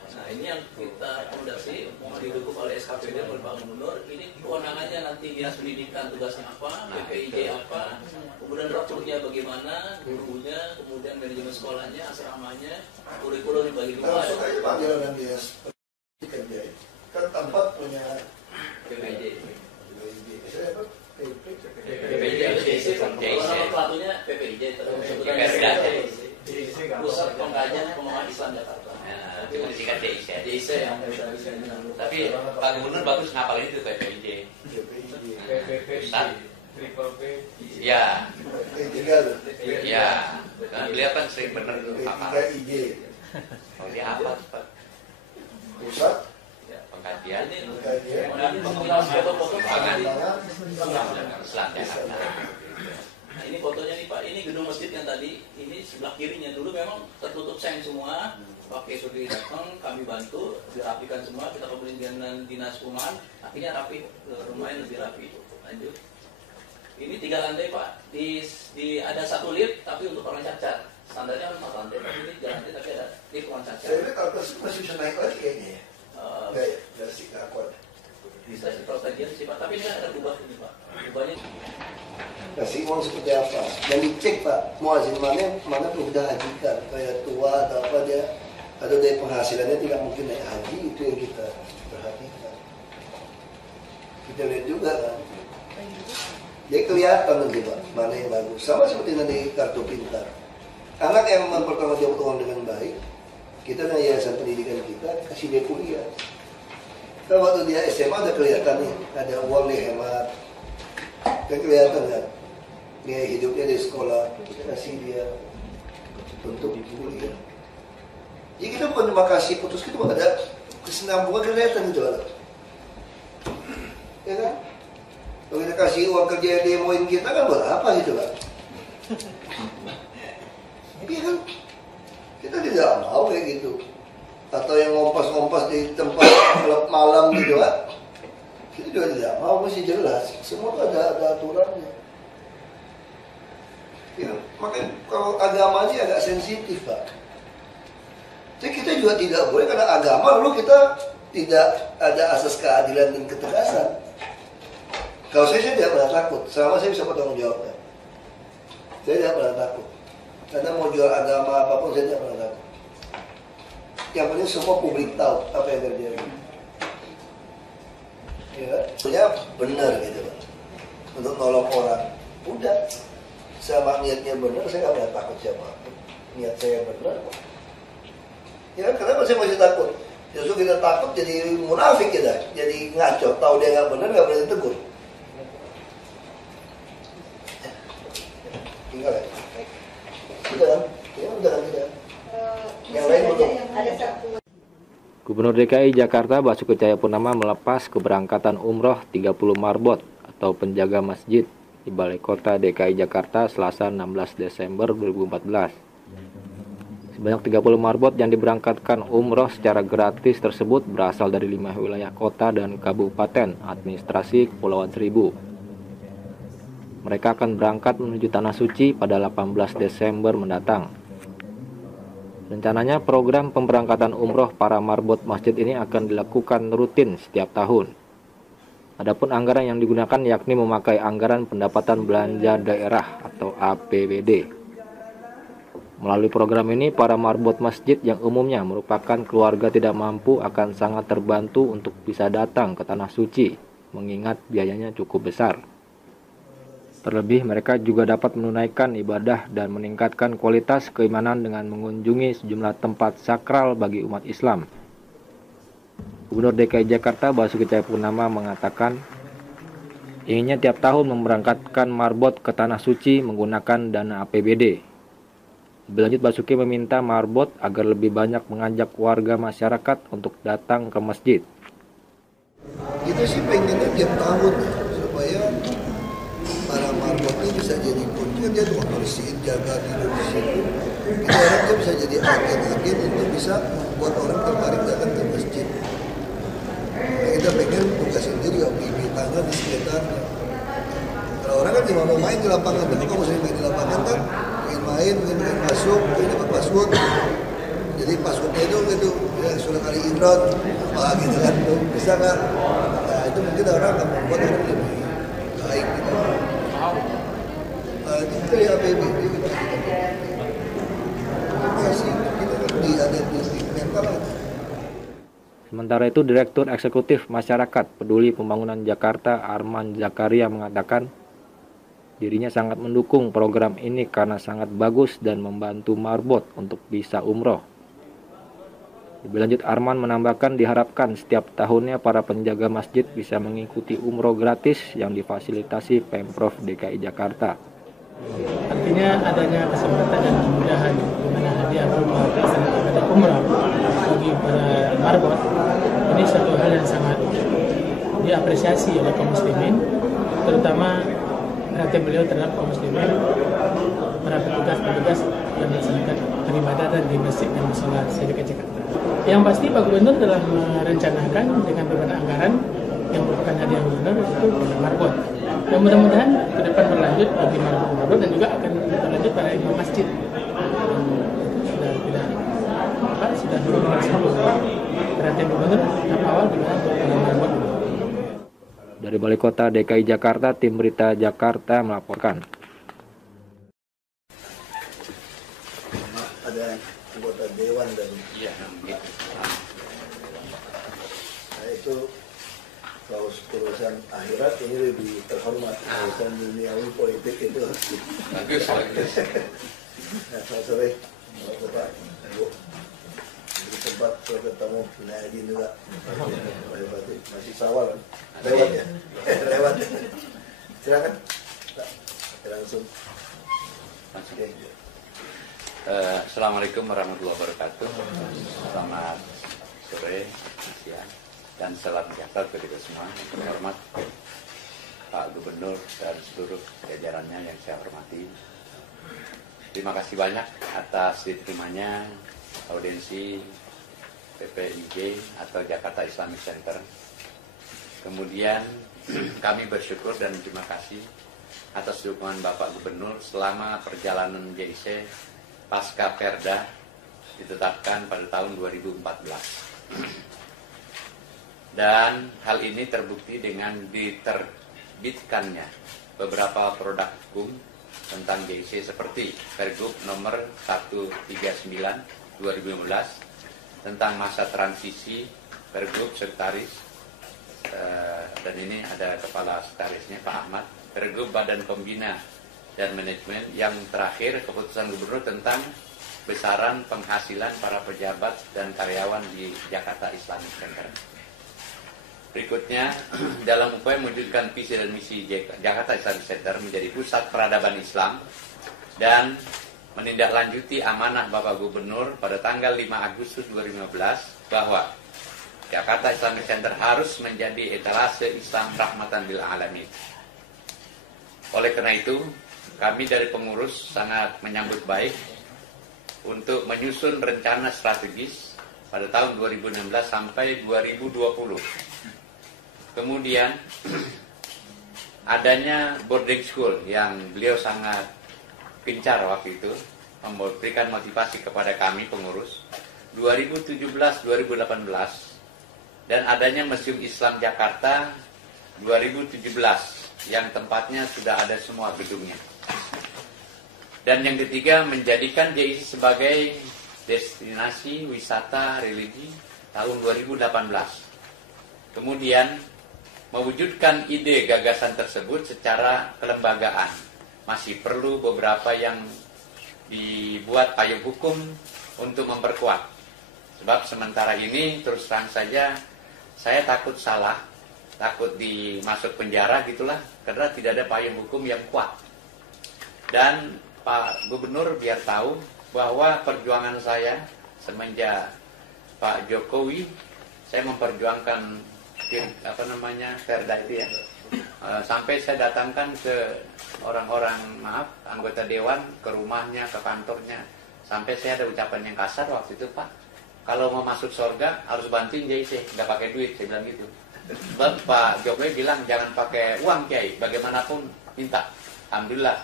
Nah ini yang kita rekomendasi mau didukung oleh SKPD oleh Pak Gubernur. Ini kewenangannya nanti dinas pendidikan tugasnya apa, PPIJ apa, kemudian rekrutnya bagaimana, gurunya, kemudian manajemen sekolahnya, asramanya, kurikulum dibagi dua. Langsung aja panggilan yang dia kan tempat punya PPIJ. Saya apa? PPIJ, satunya PPIJ terus pusat pengkajian pemahaman Islam Jakarta. Cuma disingkat DIC yang tapi Pak Gubernur bagus ngapalin itu PPIJ. Triple P. Ya. Tinggal. Ya. Karena beliau kan sering benar hafal. IG. Oh dia apa Pak? Pusat Pengkajian. Pengembangan foto-foto Islam Jakarta. Nah ini fotonya nih Pak, ini gedung masjid yang tadi, ini sebelah kirinya dulu memang tertutup seng semua. Pakai Sudi datang, kami bantu, dirapikan semua, kita komunikasi dengan dinas perumahan, akhirnya rapi, rumahnya lebih rapi. Lanjut. Ini 3 lantai Pak, ada 1 lift tapi untuk orang cacat. Standarnya 4 lantai, tapi ini 3 lantai tapi ada lift orang cacat. Saya lihat atas masih bisa naik lagi kayaknya ya. Enggak ya, dari sih nggak kuat. Bisa sih kalau tagihan sih Pak, tapi ini ada ubah ini Pak. Ubahnya Kasih uang seperti apa? Dan dicek Pak, muazin mana sudah hajikan, kayak tua atau apa dia, atau dari penghasilannya tidak mungkin naik haji, itu yang kita perhatikan. Kita lihat juga kan. Jadi kelihatan nanti Pak, mana yang bagus. Sama seperti nanti kartu pintar. Anak yang mempertanggungjawabkan uang dengan baik, kita dengan yayasan pendidikan kita kasih dia kuliah. Kalau waktu dia SMA udah kelihatan nih, ada uang dihemat. Kan kelihatan kan? Dia hidupnya di sekolah, kita kasih dia untuk kuliah. Jadi kita bukan cuma kasih putus, kita ada kesinambungan kelihatan itu ada. Ya kan? Kalau kita kasih uang kerja yang demoin kita kan buat apa gitu kan? Iya kan? Kita tidak mau kayak gitu. Atau yang ngompas-ngompas di tempat klub malam gitu kan? Kita juga tidak mau, mesti jelas. Semua itu ada aturannya. Ya, makanya kalau agama ini agak sensitif Pak. Jadi kita juga tidak boleh karena agama lalu kita tidak ada asas keadilan dan ketegasan. Kalau saya tidak pernah takut, selama saya bisa bertanggung jawabnya. Saya tidak pernah takut. Karena mau jual agama apapun saya tidak pernah takut. Yang penting semua publik tahu apa yang terjadi. Ya, sebenarnya benar gitu Pak. Untuk nolong orang, udah. Sama niatnya benar, saya nggak pernah takut siapa. Niat saya benar. Ya, kenapa saya masih takut? Justru kita takut jadi munafik kita, jadi ngaco. Tahu dia nggak benar, nggak boleh ditegur. Tinggal ya? Udah kan? Ya udah kan tidak. Yang lain belum. Gubernur DKI Jakarta Basuki Cahayapurnama melepas keberangkatan umroh 30 marbot atau penjaga masjid di Balai Kota DKI Jakarta Selasa 16 Desember 2014. Sebanyak 30 marbot yang diberangkatkan umroh secara gratis tersebut berasal dari 5 wilayah kota dan kabupaten administrasi Kepulauan Seribu. Mereka akan berangkat menuju Tanah Suci pada 18 Desember mendatang. Rencananya program pemberangkatan umroh para marbot masjid ini akan dilakukan rutin setiap tahun. Adapun anggaran yang digunakan yakni memakai anggaran pendapatan belanja daerah atau APBD. Melalui program ini, para marbot masjid yang umumnya merupakan keluarga tidak mampu akan sangat terbantu untuk bisa datang ke Tanah Suci, mengingat biayanya cukup besar. Terlebih, mereka juga dapat menunaikan ibadah dan meningkatkan kualitas keimanan dengan mengunjungi sejumlah tempat sakral bagi umat Islam. Gubernur DKI Jakarta Basuki Cahayapurnama mengatakan, inginnya tiap tahun memberangkatkan marbot ke Tanah Suci menggunakan dana APBD. Lebih lanjut, Basuki meminta marbot agar lebih banyak mengajak warga masyarakat untuk datang ke masjid. Kita sih pengennya tiap tahun supaya para marbot ini bisa jadi kunci, kan dia tukang bersihin, jaga tidur di situ. Kita harap dia bisa jadi agen-agen untuk bisa buat orang tertarik datang ke masjid. Nah, kita pengen tugas ini juga beli tangan di sekitarnya. Kalau orang kan cuma mau main di lapangan, tapi kalau sering main di lapangan kan ingin main masuk, ingin dapat password. Jadi passwordnya itu gitu, ya sudah kali Imron, apa gitu kan, bisa nggak? Nah itu mungkin orang akan membuat orang lebih baik gitu. Itu ya APBD kita kasih, kita ada di mental. Sementara itu, Direktur Eksekutif Masyarakat Peduli Pembangunan Jakarta Arman Zakaria mengatakan dirinya sangat mendukung program ini karena sangat bagus dan membantu marbot untuk bisa umroh. Lebih lanjut, Arman menambahkan diharapkan setiap tahunnya para penjaga masjid bisa mengikuti umroh gratis yang difasilitasi Pemprov DKI Jakarta. Artinya adanya kesempatan dan kemudahan di mana hadiah berupa pelaksanaan ibadah umrah bagi para marbot ini suatu hal yang sangat diapresiasi oleh kaum muslimin, terutama perhatian beliau terhadap kaum muslimin, para petugas-petugas yang melaksanakan peribadatan di masjid dan musola DKI Jakarta. Yang pasti Pak Gubernur telah merencanakan dengan beberapa anggaran yang merupakan hadiah gubernur itu pada marbot. Dan mudah-mudahan ke depan berlanjut bagi marbot dan juga akan berlanjut pada imam masjid. Sudah benar-benar satu perhatian gubernur tahap awal dimana untuk para marbot. Dari Balai Kota DKI Jakarta, Tim Berita Jakarta melaporkan. Ada anggota dewan dan nah itu Kalau urusan akhirat ini lebih terhormat. Urusan duniawi politik itu Bagus. Nah, selamat sore Bapak Ibu. Sempat ketemu Naji juga. Masih sawal kan? Lewat ya? Lewat. Silakan. Langsung. Oke. Assalamualaikum warahmatullahi wabarakatuh. Selamat sore, siang, dan salam sejahtera kepada kita semua. Yang terhormat Pak Gubernur dan seluruh jajarannya yang saya hormati. Terima kasih banyak atas diterimanya audiensi PPIJ atau Jakarta Islamic Center. Kemudian kami bersyukur dan terima kasih atas dukungan Bapak Gubernur selama perjalanan JIC pasca Perda ditetapkan pada tahun 2014. Dan hal ini terbukti dengan diterbitkannya beberapa produk hukum tentang JIC seperti Pergub nomor 139 2015 tentang masa transisi, Pergub Sekretaris, dan ini ada kepala sekretarisnya Pak Ahmad, Pergub Badan Pembina dan Manajemen, yang terakhir keputusan Gubernur tentang besaran penghasilan para pejabat dan karyawan di Jakarta Islamic Center. Berikutnya, dalam upaya mewujudkan visi dan misi Jakarta Islamic Center menjadi pusat peradaban Islam dan menindaklanjuti amanah Bapak Gubernur pada tanggal 5 Agustus 2015 bahwa Jakarta Islamic Center harus menjadi etalase Islam rahmatan lil alamin. Oleh karena itu, kami dari pengurus sangat menyambut baik untuk menyusun rencana strategis pada tahun 2016 sampai 2020. Kemudian adanya boarding school yang beliau sangat gencar waktu itu memberikan motivasi kepada kami pengurus 2017-2018, dan adanya Museum Islam Jakarta 2017 yang tempatnya sudah ada semua gedungnya. Dan yang ketiga, menjadikan JIC sebagai destinasi wisata religi tahun 2018. Kemudian mewujudkan ide gagasan tersebut secara kelembagaan. Masih perlu beberapa yang dibuat payung hukum untuk memperkuat. Sebab sementara ini terus terang saja saya takut salah, takut dimasuk penjara gitulah, karena tidak ada payung hukum yang kuat. Dan Pak Gubernur biar tahu bahwa perjuangan saya semenjak Pak Jokowi, saya memperjuangkan Perda itu ya, sampai saya datangkan ke orang-orang, anggota dewan, ke rumahnya, ke kantornya, sampai saya ada ucapan yang kasar waktu itu, Pak, kalau mau masuk surga harus bantuin JIC, nggak pakai duit, saya bilang gitu. Sebab Pak Jokowi bilang jangan pakai uang Kiai, bagaimanapun minta. Alhamdulillah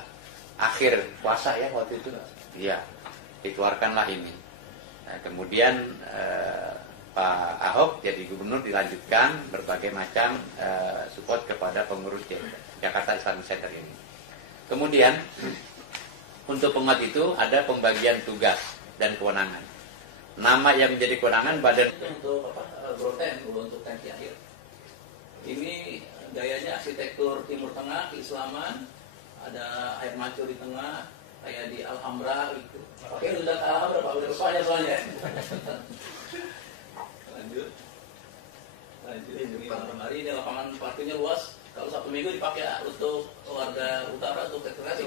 akhir puasa ya waktu itu, iya, dikeluarkanlah ini. Nah, kemudian Pak Ahok jadi gubernur, dilanjutkan berbagai macam support kepada pengurus Jakarta Islamic Center ini. Kemudian untuk penguat itu ada pembagian tugas dan kewenangan. Nama yang menjadi kewenangan badan untuk Broten untuk tangki air. Ini gayanya arsitektur Timur Tengah, keislaman, ada air mancur di tengah, kayak di Alhambra gitu. Oke, udah ke Alhambra Pak, udah soalnya. Lanjut. Ini malam hari ini lapangan parkirnya luas. Kalau Sabtu Minggu dipakai untuk warga utara untuk rekreasi,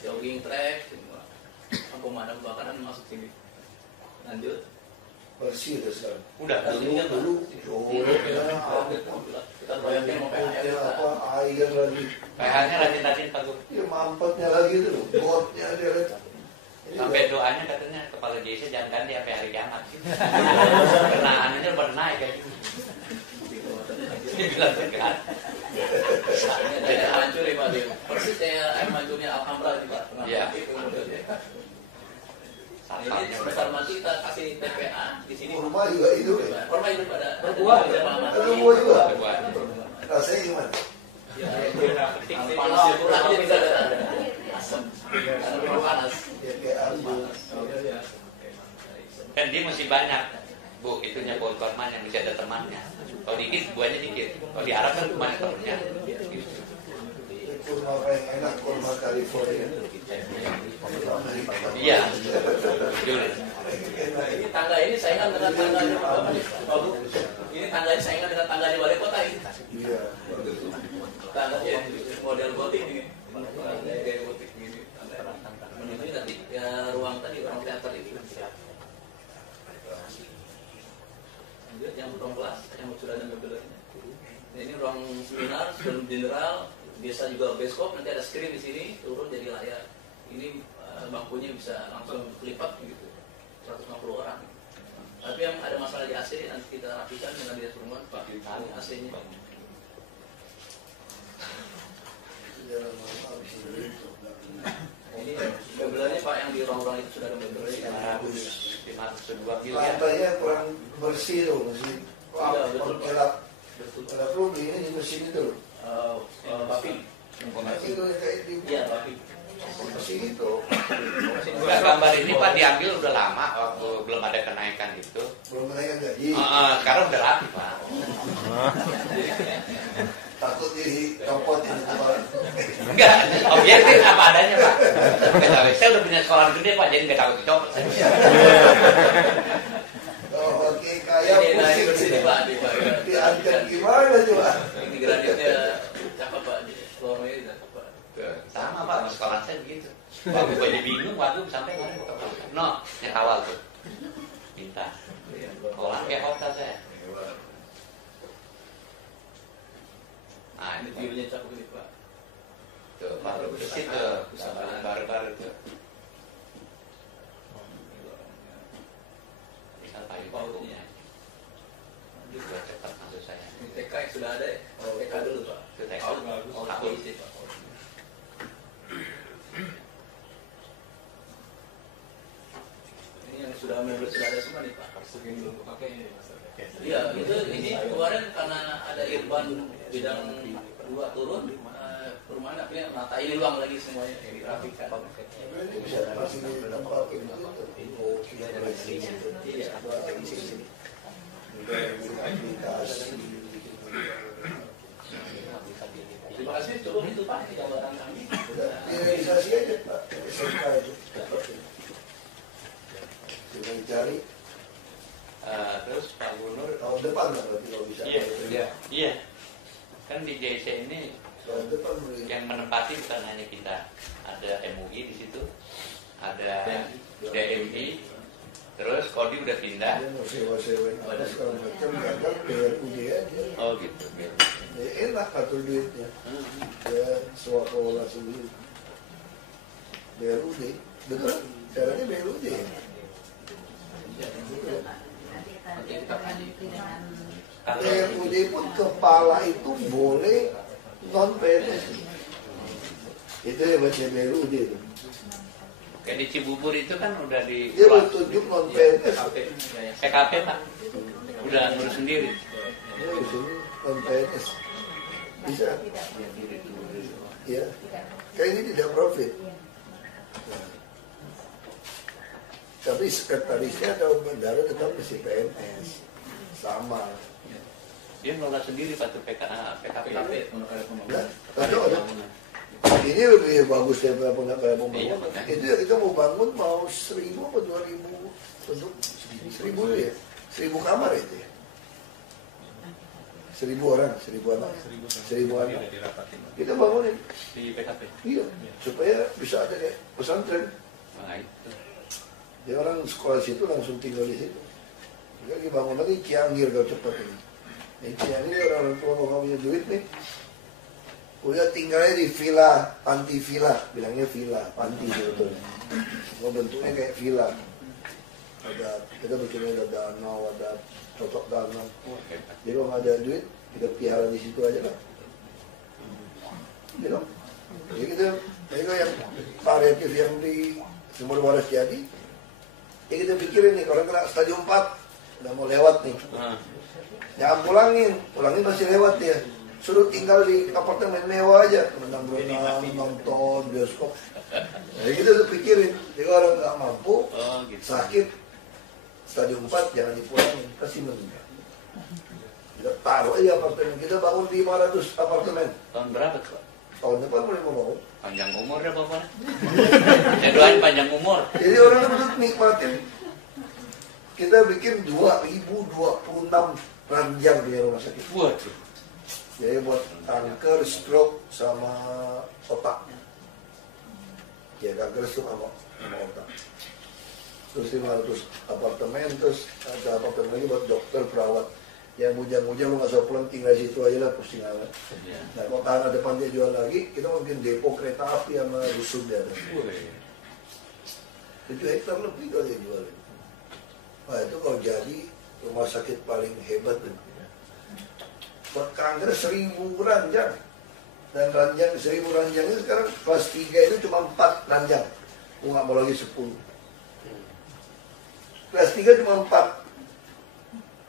jogging track, pemadam kebakaran masuk sini. Lanjut. Bersih udah sekarang. Udah. Dulu. Kita bayangin mau PHR apa air lagi. PH-nya rajin-rajin Pak Gub. Ya mampetnya lagi itu loh. Botnya dia lihat. Sampai doanya katanya kepala JIC jangan ganti sampai hari kiamat. Karena anunya baru naik kayak gitu. Dia bilang tegar. Air mancur ya Pak. Persis kayak air mancurnya Alhambra nih Pak. Iya. Ini sebesar mati kita kasih TPA di sini. Rumah juga hidup ya. Rumah hidup pada Buah juga. Rasanya gimana? Panas kurangnya bisa ada asam. Karena panas. Ya kayak ambil. Kan dia mesti banyak. Bu, itunya pohon kurma yang bisa ada temannya. Kalau dikit, buahnya dikit. Kalau di Arab kan banyak temannya. Kurma paling enak, kurma California. Iya. Ini tangga ini saingan dengan tangga di ini tangga ini saingan dengan tangga di wali kota ini. Iya. Tangga model gotik ini. Kayak gotik ini. Ini nanti ya ruang tadi, ruang teater itu. Yang ruang kelas, yang sudah ada mebelnya. Ini ruang seminar, film general, biasa juga bioskop, nanti ada screen di sini, turun jadi layar. Ini bangkunya bisa langsung lipat gitu, 150 orang. Tapi yang ada masalah di AC nanti kita rapikan dengan dinas perumahan, Pak. Ini AC-nya. Ini mebelnya Pak yang di ruang-ruang itu sudah ada mebelnya. 502 miliar. Lantainya kurang bersih loh, masih Iya, betul, Pak. kelap. Ada perlu ini di mesin itu loh. Papi. Itu kayak di Iya, Papi. mesin itu. Enggak, gambar ini Pak diambil udah lama waktu belum ada kenaikan itu. Belum kenaikan gaji. Sekarang udah rapi Pak. Takut dicopot ini Pak. Enggak, objektif apa adanya Pak. Saya udah punya sekolah gede Pak, jadi nggak takut dicopot. Kalau pakai kaya Ini naik ke pusing. sini Pak, di Pak. Diangkat gimana coba? Ini granitnya cakep Pak, di floornya cakep Pak. Sama Pak, sekolah saya begitu. Waktu gue bingung, waktu sampai kemarin buka puasa. No, yang awal tuh. Minta. Sekolah kayak hotel saya. Nah, Ini ini view-nya cakep ini Pak. tuh, baru bersih tuh. Baru-baru tuh. Misal paling barunya. Juga cepat maksud saya. Ini TK yang sudah ada ya? TK dulu Pak. Itu TK. Oh, Takut. polisi Pak. Ini yang sudah ada semua nih Pak. Iya, itu ini kemarin karena ada Irban bidang 2 turun, perumahan akhirnya nata ini luang lagi semuanya dirapikan. Ini bisa masih di tempat ini. Iya. Terima kasih, cukup itu Pak, ini gambaran kami. Realisasi aja Pak, SMK itu. Kita dicari Terus Pak Gubernur. tahun depan lah berarti kalau bisa. Iya. Kan di JC ini Tahun depan boleh. yang menempati bukan hanya kita, ada MUI di situ, ada DMI, terus Kodi udah pindah. Dia mau sewa-sewain ada segala macam, gagal BRUD aja. Oh gitu. Ya, enak atur duitnya. Dia swap-olah sendiri. BRUD, betul? Caranya BRUD. BRUD pun kepala itu boleh non PNS. Itu ya baca BRUD itu. Kayak di Cibubur itu kan udah di Dia bertunjuk non PNS. PKP Pak, udah ngurus sendiri. Dia di sini non PNS. Bisa. Ya. Kayak ini tidak profit. Nah. Tapi sekretarisnya atau bendara tetap mesti PNS. Sama. Dia ngelola sendiri Pak tuh PKP. Nah, ada. Ini lebih bagus daripada pembangunan. Itu ya kita mau bangun mau 1.000 atau 2.000 untuk 1.000 ya, 1.000 kamar itu ya. 1.000 orang, 1.000 anak. Kita bangunin. Di PKP. Iya, supaya bisa ada kayak pesantren. Nah itu. Dia orang sekolah situ langsung tinggal di situ. Kita dibangun lagi Cianggir kalau cepat ini. Ini Cianggir orang tua mau punya duit nih. Udah tinggalnya di villa, panti villa, bilangnya villa, panti sebetulnya. Mau bentuknya kayak villa. Ada kita bikinnya ada danau, ada cocok danau. Jadi kalau nggak ada duit, kita piara di situ aja lah. Gitu. Jadi kita, mereka yang variatif yang di Sumber Waras jadi, ya kita pikirin nih, kalau kena stadium 4, udah mau lewat nih. Jangan pulangin masih lewat ya. Suruh tinggal di apartemen mewah aja, berenang-berenang, nonton, bioskop. Jadi kita tuh pikirin, jadi orang nggak mampu, sakit, stadium 4 jangan dipulangin, pasti meninggal. Kita taruh aja apartemen, kita bangun 500 apartemen. Tahun berapa tuh, Pak? Tahun depan boleh mau. Panjang umur ya Bapak. Saya doain panjang umur. Jadi orang itu nikmatin. Kita bikin 2026 ranjang di rumah sakit. Waduh. Jadi buat kanker, stroke, sama otak. Ya kanker, stroke sama otak. Terus 500 apartemen, terus ada apartemen lagi buat dokter, perawat. Yang bujang-bujang lu nggak usah pulang, tinggal situ aja lah, pusing amat. Nah kalau tanah depan dia jual lagi, kita mungkin depo kereta api sama rusun di atas. 7 hektar lebih kalau dia jual. Nah itu kalau jadi rumah sakit paling hebat tuh. Buat kanker 1000 ranjang. Dan ranjang 1000 ranjang itu sekarang kelas 3 itu cuma 4 ranjang. Aku nggak mau lagi 10. Kelas 3 cuma 4.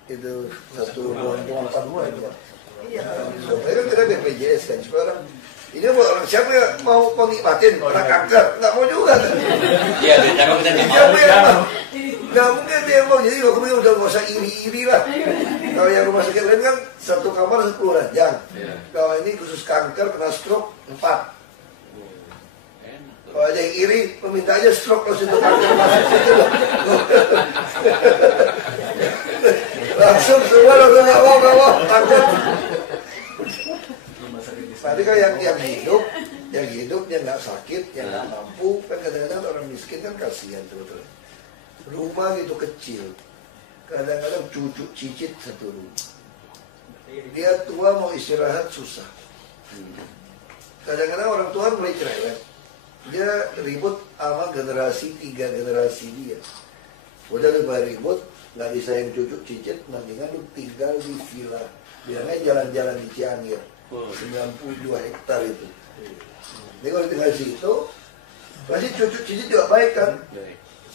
Itu satu ruang cuma 4 bulan. Supaya kan kita BPJS kan. Sekarang ini orang siapa yang mau nikmatin orang kanker? Nggak mau juga kan? Iya, siapa kita Siapa yang mau? Nggak mungkin dia yang mau. Jadi kemudian udah nggak usah iri-iri lah. Kalau yang rumah sakit lain kan satu kamar 10 ranjang. Kalau ini khusus kanker kena stroke 4. Kalau ada yang iri, meminta aja stroke kalau situ kanker masuk situ loh. Langsung semua langsung nggak mau takut. Nanti kan yang hidup yang nggak sakit, yang nggak mampu, kan kadang-kadang orang miskin kan kasihan sebetulnya. Rumah gitu kecil, kadang-kadang cucu cicit satu rumah. Dia tua mau istirahat susah. Kadang-kadang orang tua mulai cerewet. Dia ribut sama generasi 3 generasi dia. Udah lebih ribut, nggak disayang cucu cicit, mendingan lu tinggal di villa. Bilangnya jalan-jalan di Cianjur, 92 hektar itu. Jadi kalau tinggal di situ, pasti cucu cicit juga baik kan.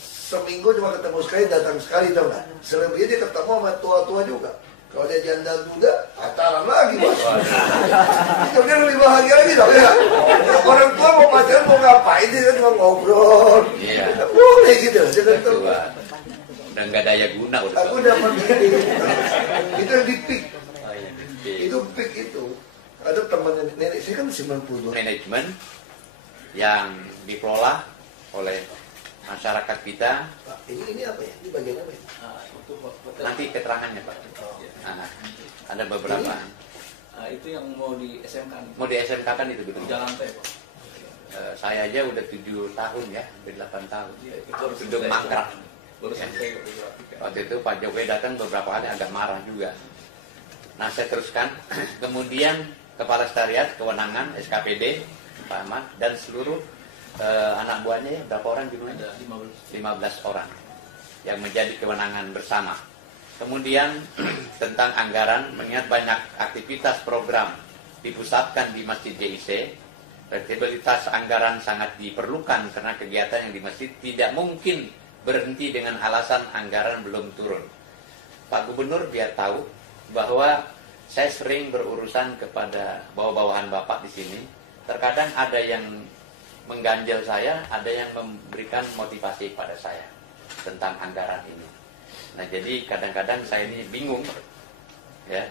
Seminggu cuma ketemu sekali, datang sekali, tau nggak? Selebihnya dia ketemu sama tua-tua juga. Kalau dia janda muda, pacaran lagi bos. Itu dia lebih bahagia lagi tau ya. Orang tua mau pacaran mau ngapain, dia cuma ngobrol. Boleh gitu, jangan tahu. Udah nggak daya guna udah. Aku dapat itu yang di peak. Itu peak itu. Ada teman nenek saya kan 92. Manajemen yang dikelola oleh masyarakat kita. Pak, ini apa ya? Ini bagian apa ya? Nanti keterangannya Pak. Ada beberapa. Itu yang mau di SMK. Mau di SMK kan itu betul. Jalan teh Pak. Saya aja udah 7 tahun ya, hampir 8 tahun. Gedung mangkrak. Baru sampai Waktu itu Pak Jokowi datang beberapa kali agak marah juga. Nah saya teruskan. Kemudian Kepala Sekretariat Kewenangan SKPD Pak Ahmad dan seluruh anak buahnya ya, berapa orang jumlahnya? 15 orang yang menjadi kewenangan bersama. Kemudian tentang anggaran, mengingat banyak aktivitas program dipusatkan di Masjid JIC, fleksibilitas anggaran sangat diperlukan karena kegiatan yang di masjid tidak mungkin berhenti dengan alasan anggaran belum turun. Pak Gubernur biar tahu bahwa saya sering berurusan kepada bawah-bawahan Bapak di sini. Terkadang ada yang mengganjal saya, ada yang memberikan motivasi pada saya tentang anggaran ini. Nah jadi kadang-kadang saya ini bingung, ya.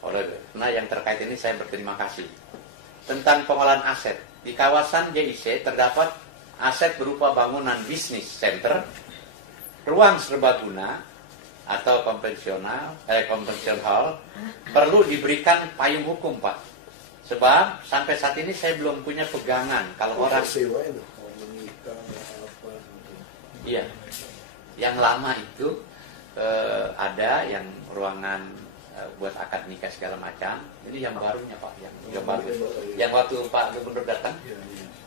Karena yang terkait ini saya berterima kasih. Tentang pengolahan aset di kawasan JIC terdapat aset berupa bangunan bisnis center, ruang serbaguna atau konvensional hall perlu diberikan payung hukum Pak. Sebab sampai saat ini saya belum punya pegangan kalau orang sewa itu menikah apa. Iya. Yang lama itu ada yang ruangan buat akad nikah segala macam. Ini yang barunya Pak, yang baru. Yang waktu Pak Gubernur datang.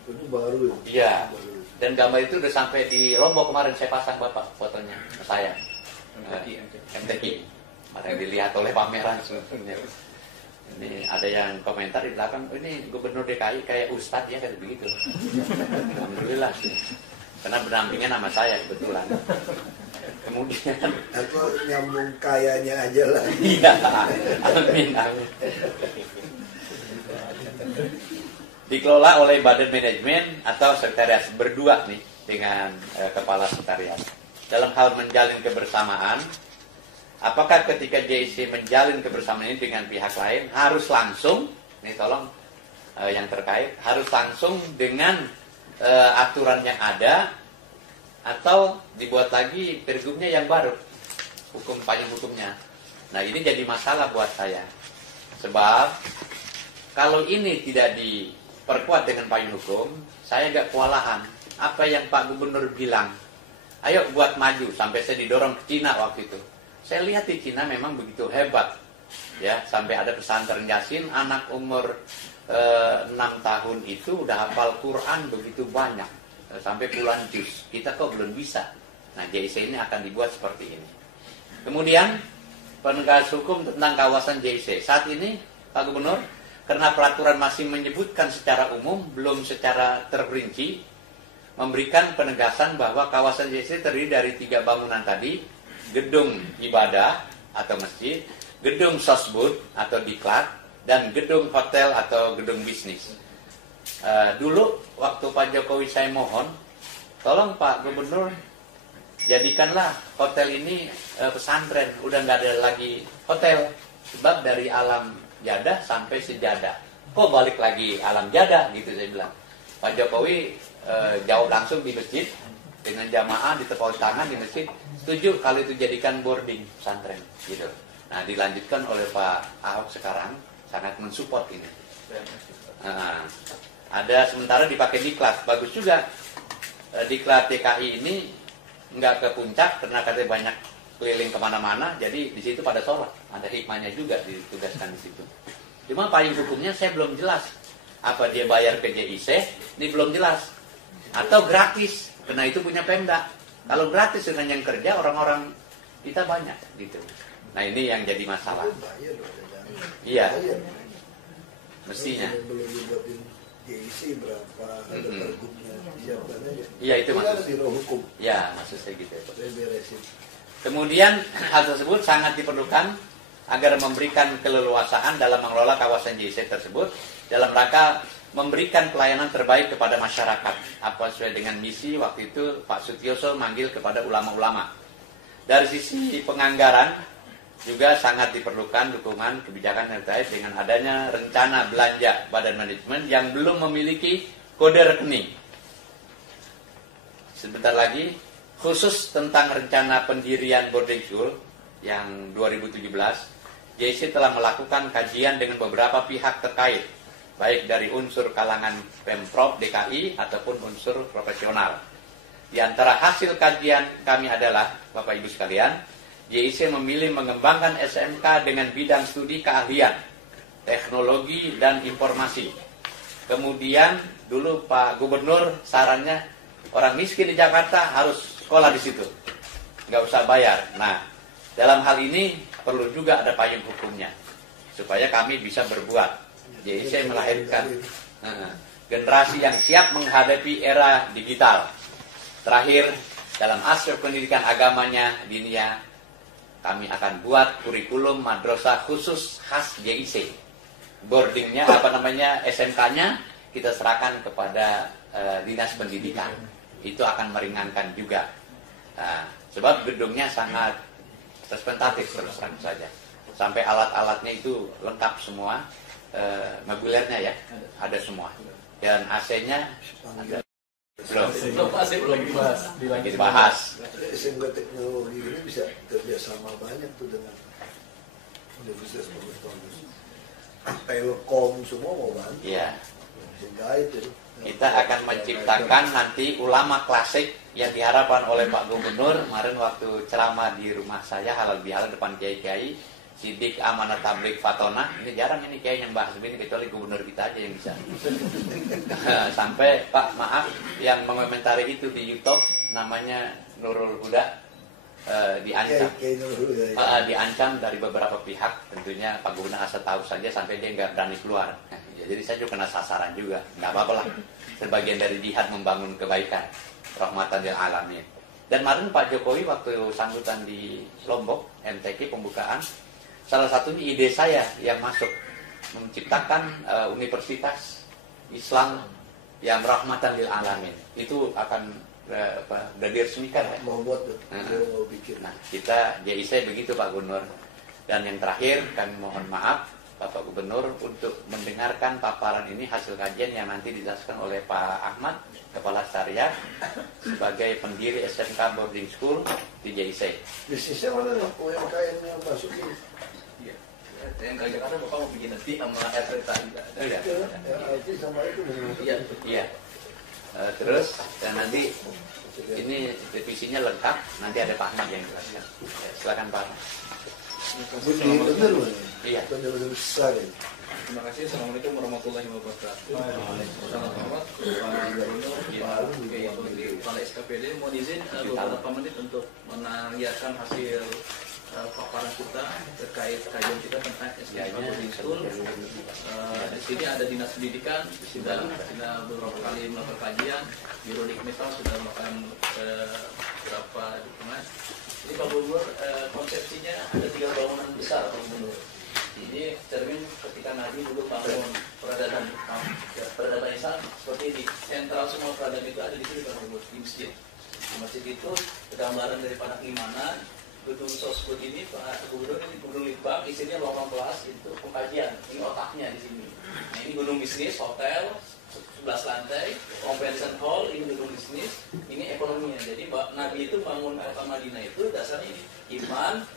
Itu baru. Iya. Dan gambar itu udah sampai di Lombok kemarin saya pasang Bapak fotonya saya. MTQ. Ada yang dilihat oleh pameran sebetulnya. Ini ada yang komentar di belakang, ini Gubernur DKI kayak Ustadz ya, kayak begitu. Alhamdulillah sih. Karena berdampingan sama saya kebetulan. Kemudian aku nyambung kayanya aja lah. Iya. Amin. Dikelola oleh Badan Manajemen atau Sekretariat berdua nih dengan Kepala Sekretariat. dalam hal menjalin kebersamaan, apakah ketika JIC menjalin kebersamaan ini dengan pihak lain harus langsung, ini tolong yang terkait, harus langsung dengan aturan yang ada, atau dibuat lagi pergubnya yang baru, payung hukumnya. Nah, ini jadi masalah buat saya. Sebab kalau ini tidak diperkuat dengan payung hukum, saya agak kewalahan. Apa yang Pak Gubernur bilang, ayo buat maju, sampai saya didorong ke Cina waktu itu. Saya lihat di Cina memang begitu hebat, ya, sampai ada pesantren Yasin, anak umur 6 tahun itu udah hafal Quran begitu banyak, sampai puluhan juz. Kita kok belum bisa. Nah, JIC ini akan dibuat seperti ini. Kemudian penegak hukum tentang kawasan JIC. Saat ini Pak Gubernur, karena peraturan masih menyebutkan secara umum, belum secara terperinci, memberikan penegasan bahwa kawasan JIC terdiri dari 3 bangunan tadi: gedung ibadah atau masjid, gedung sosbud atau diklat, dan gedung hotel atau gedung bisnis. Dulu waktu Pak Jokowi saya mohon, tolong Pak Gubernur jadikanlah hotel ini pesantren, udah nggak ada lagi hotel, sebab dari alam jadah sampai sejadah, kok balik lagi alam jadah gitu, saya bilang. Pak Jokowi jawab langsung di masjid dengan jamaah ditepuk tangan di masjid, setuju kalau itu jadikan boarding pesantren gitu. Nah, dilanjutkan oleh Pak Ahok sekarang, sangat mensupport ini. Ada sementara dipakai diklat, bagus juga. Diklat TKI ini nggak ke puncak karena katanya banyak keliling kemana-mana, jadi di situ pada sholat. Ada hikmahnya juga ditugaskan di situ. Cuma payung hukumnya saya belum jelas. Apa dia bayar ke JIC? Ini belum jelas. Atau gratis, karena itu punya Pemda. Kalau gratis dengan yang kerja, orang-orang kita banyak gitu. Nah, ini yang jadi masalah. Iya, mestinya. Belum dibuatin JIC berapa ada pergubnya, siapkan aja. Iya, itu maksud biro hukum. Ya, maksud saya gitu. Beresin. Kemudian hal tersebut sangat diperlukan agar memberikan keleluasaan dalam mengelola kawasan JIC tersebut dalam rangka memberikan pelayanan terbaik kepada masyarakat. Apa sesuai dengan misi waktu itu Pak Sutioso manggil kepada ulama-ulama. Dari sisi penganggaran juga sangat diperlukan dukungan kebijakan yang terkait dengan adanya rencana belanja badan manajemen yang belum memiliki kode rekening. Sebentar lagi, khusus tentang rencana pendirian boarding school yang 2017, JIC telah melakukan kajian dengan beberapa pihak terkait, baik dari unsur kalangan Pemprov DKI ataupun unsur profesional. Di antara hasil kajian kami adalah, Bapak Ibu sekalian, JIC memilih mengembangkan SMK dengan bidang studi keahlian, teknologi, dan informasi. Kemudian dulu Pak Gubernur sarannya orang miskin di Jakarta harus sekolah di situ, nggak usah bayar. Nah, dalam hal ini perlu juga ada payung hukumnya supaya kami bisa berbuat. JIC melahirkan generasi yang siap menghadapi era digital. Terakhir, dalam aspek pendidikan agamanya diniyah, kami akan buat kurikulum madrasah khusus khas JIC. Boardingnya, SMK-nya kita serahkan kepada Dinas Pendidikan. Itu akan meringankan juga. Sebab gedungnya sangat representatif terus terang saja. Sampai alat-alatnya itu lengkap semua. Mobilernya ya, ada semua. Dan AC-nya ada. Belum dibahas. SMK teknologi ini bisa kerjasama banyak tuh dengan universitas bagus-bagus. Telkom semua mau bantu. Iya. Itu. Kita akan menciptakan nanti ulama klasik yang diharapkan oleh Pak Gubernur. Kemarin waktu ceramah di rumah saya halal bihalal depan kiai-kiai, Sidik Amanat Tablik Fatona, ini jarang ini kiai yang bahas begini kecuali gubernur kita aja yang bisa. Sampai Pak maaf yang mengomentari itu di YouTube namanya Nurul Huda diancam, diancam dari beberapa pihak. Tentunya Pak Gubernur asal tahu saja sampai dia nggak berani keluar. Jadi saya juga kena sasaran juga, nggak apa-apa lah. Sebagian dari jihad membangun kebaikan, rahmatan lil alamin. Dan kemarin Pak Jokowi waktu sambutan di Lombok, MTQ pembukaan, salah satunya ide saya yang masuk menciptakan universitas Islam yang rahmatan lil alamin. Itu akan udah diresmikan ya. Mau buat tuh, mau bikin. Nah, kita JIC begitu Pak Gubernur. Dan yang terakhir kami mohon maaf Bapak Gubernur untuk mendengarkan paparan ini hasil kajian yang nanti dijelaskan oleh Pak Ahmad, Kepala Syariah sebagai pendiri SMK Boarding School di JIC. Bisnisnya mana nih? UMKM yang masuk ini? Iya. Yang kerja karena Bapak mau bikin nanti sama RTA juga. Iya. IT sama itu. Iya. Iya. Terus dan nanti ini divisinya lengkap, nanti ada Pak Ahmad yang jelaskan. Ya, silakan Pak Ahmad. Bener loh. Iya. Bener-bener besar ini. Terima kasih. Assalamualaikum warahmatullahi wabarakatuh. Selamat Pak Gubernur, Kepala SKPD. Mohon izin beberapa menit untuk menanyakan hasil paparan kita terkait kajian kita tentang SMK Boarding School. Di sini ada Dinas Pendidikan sudah beberapa kali melakukan kajian, Biro Dikmital sudah melakukan beberapa dukungan. Jadi Pak Gubernur, konsepsinya ada 3 bangunan besar Pak Gubernur. Ini cermin ketika Nabi dulu bangun peradaban Islam seperti ini. Sentral semua peradaban itu ada di sini Pak Gubernur, di masjid. Di masjid itu gambaran daripada keimanan. Gedung Sosbud ini Pak Gubernur, ini gedung Litbang, isinya lorong kelas itu pengkajian. Ini otaknya di sini. Nah, ini gedung bisnis, hotel 11 lantai, convention hall, ini gedung bisnis, ini ekonominya. Jadi Nabi itu bangun kota Madinah itu dasarnya ini iman,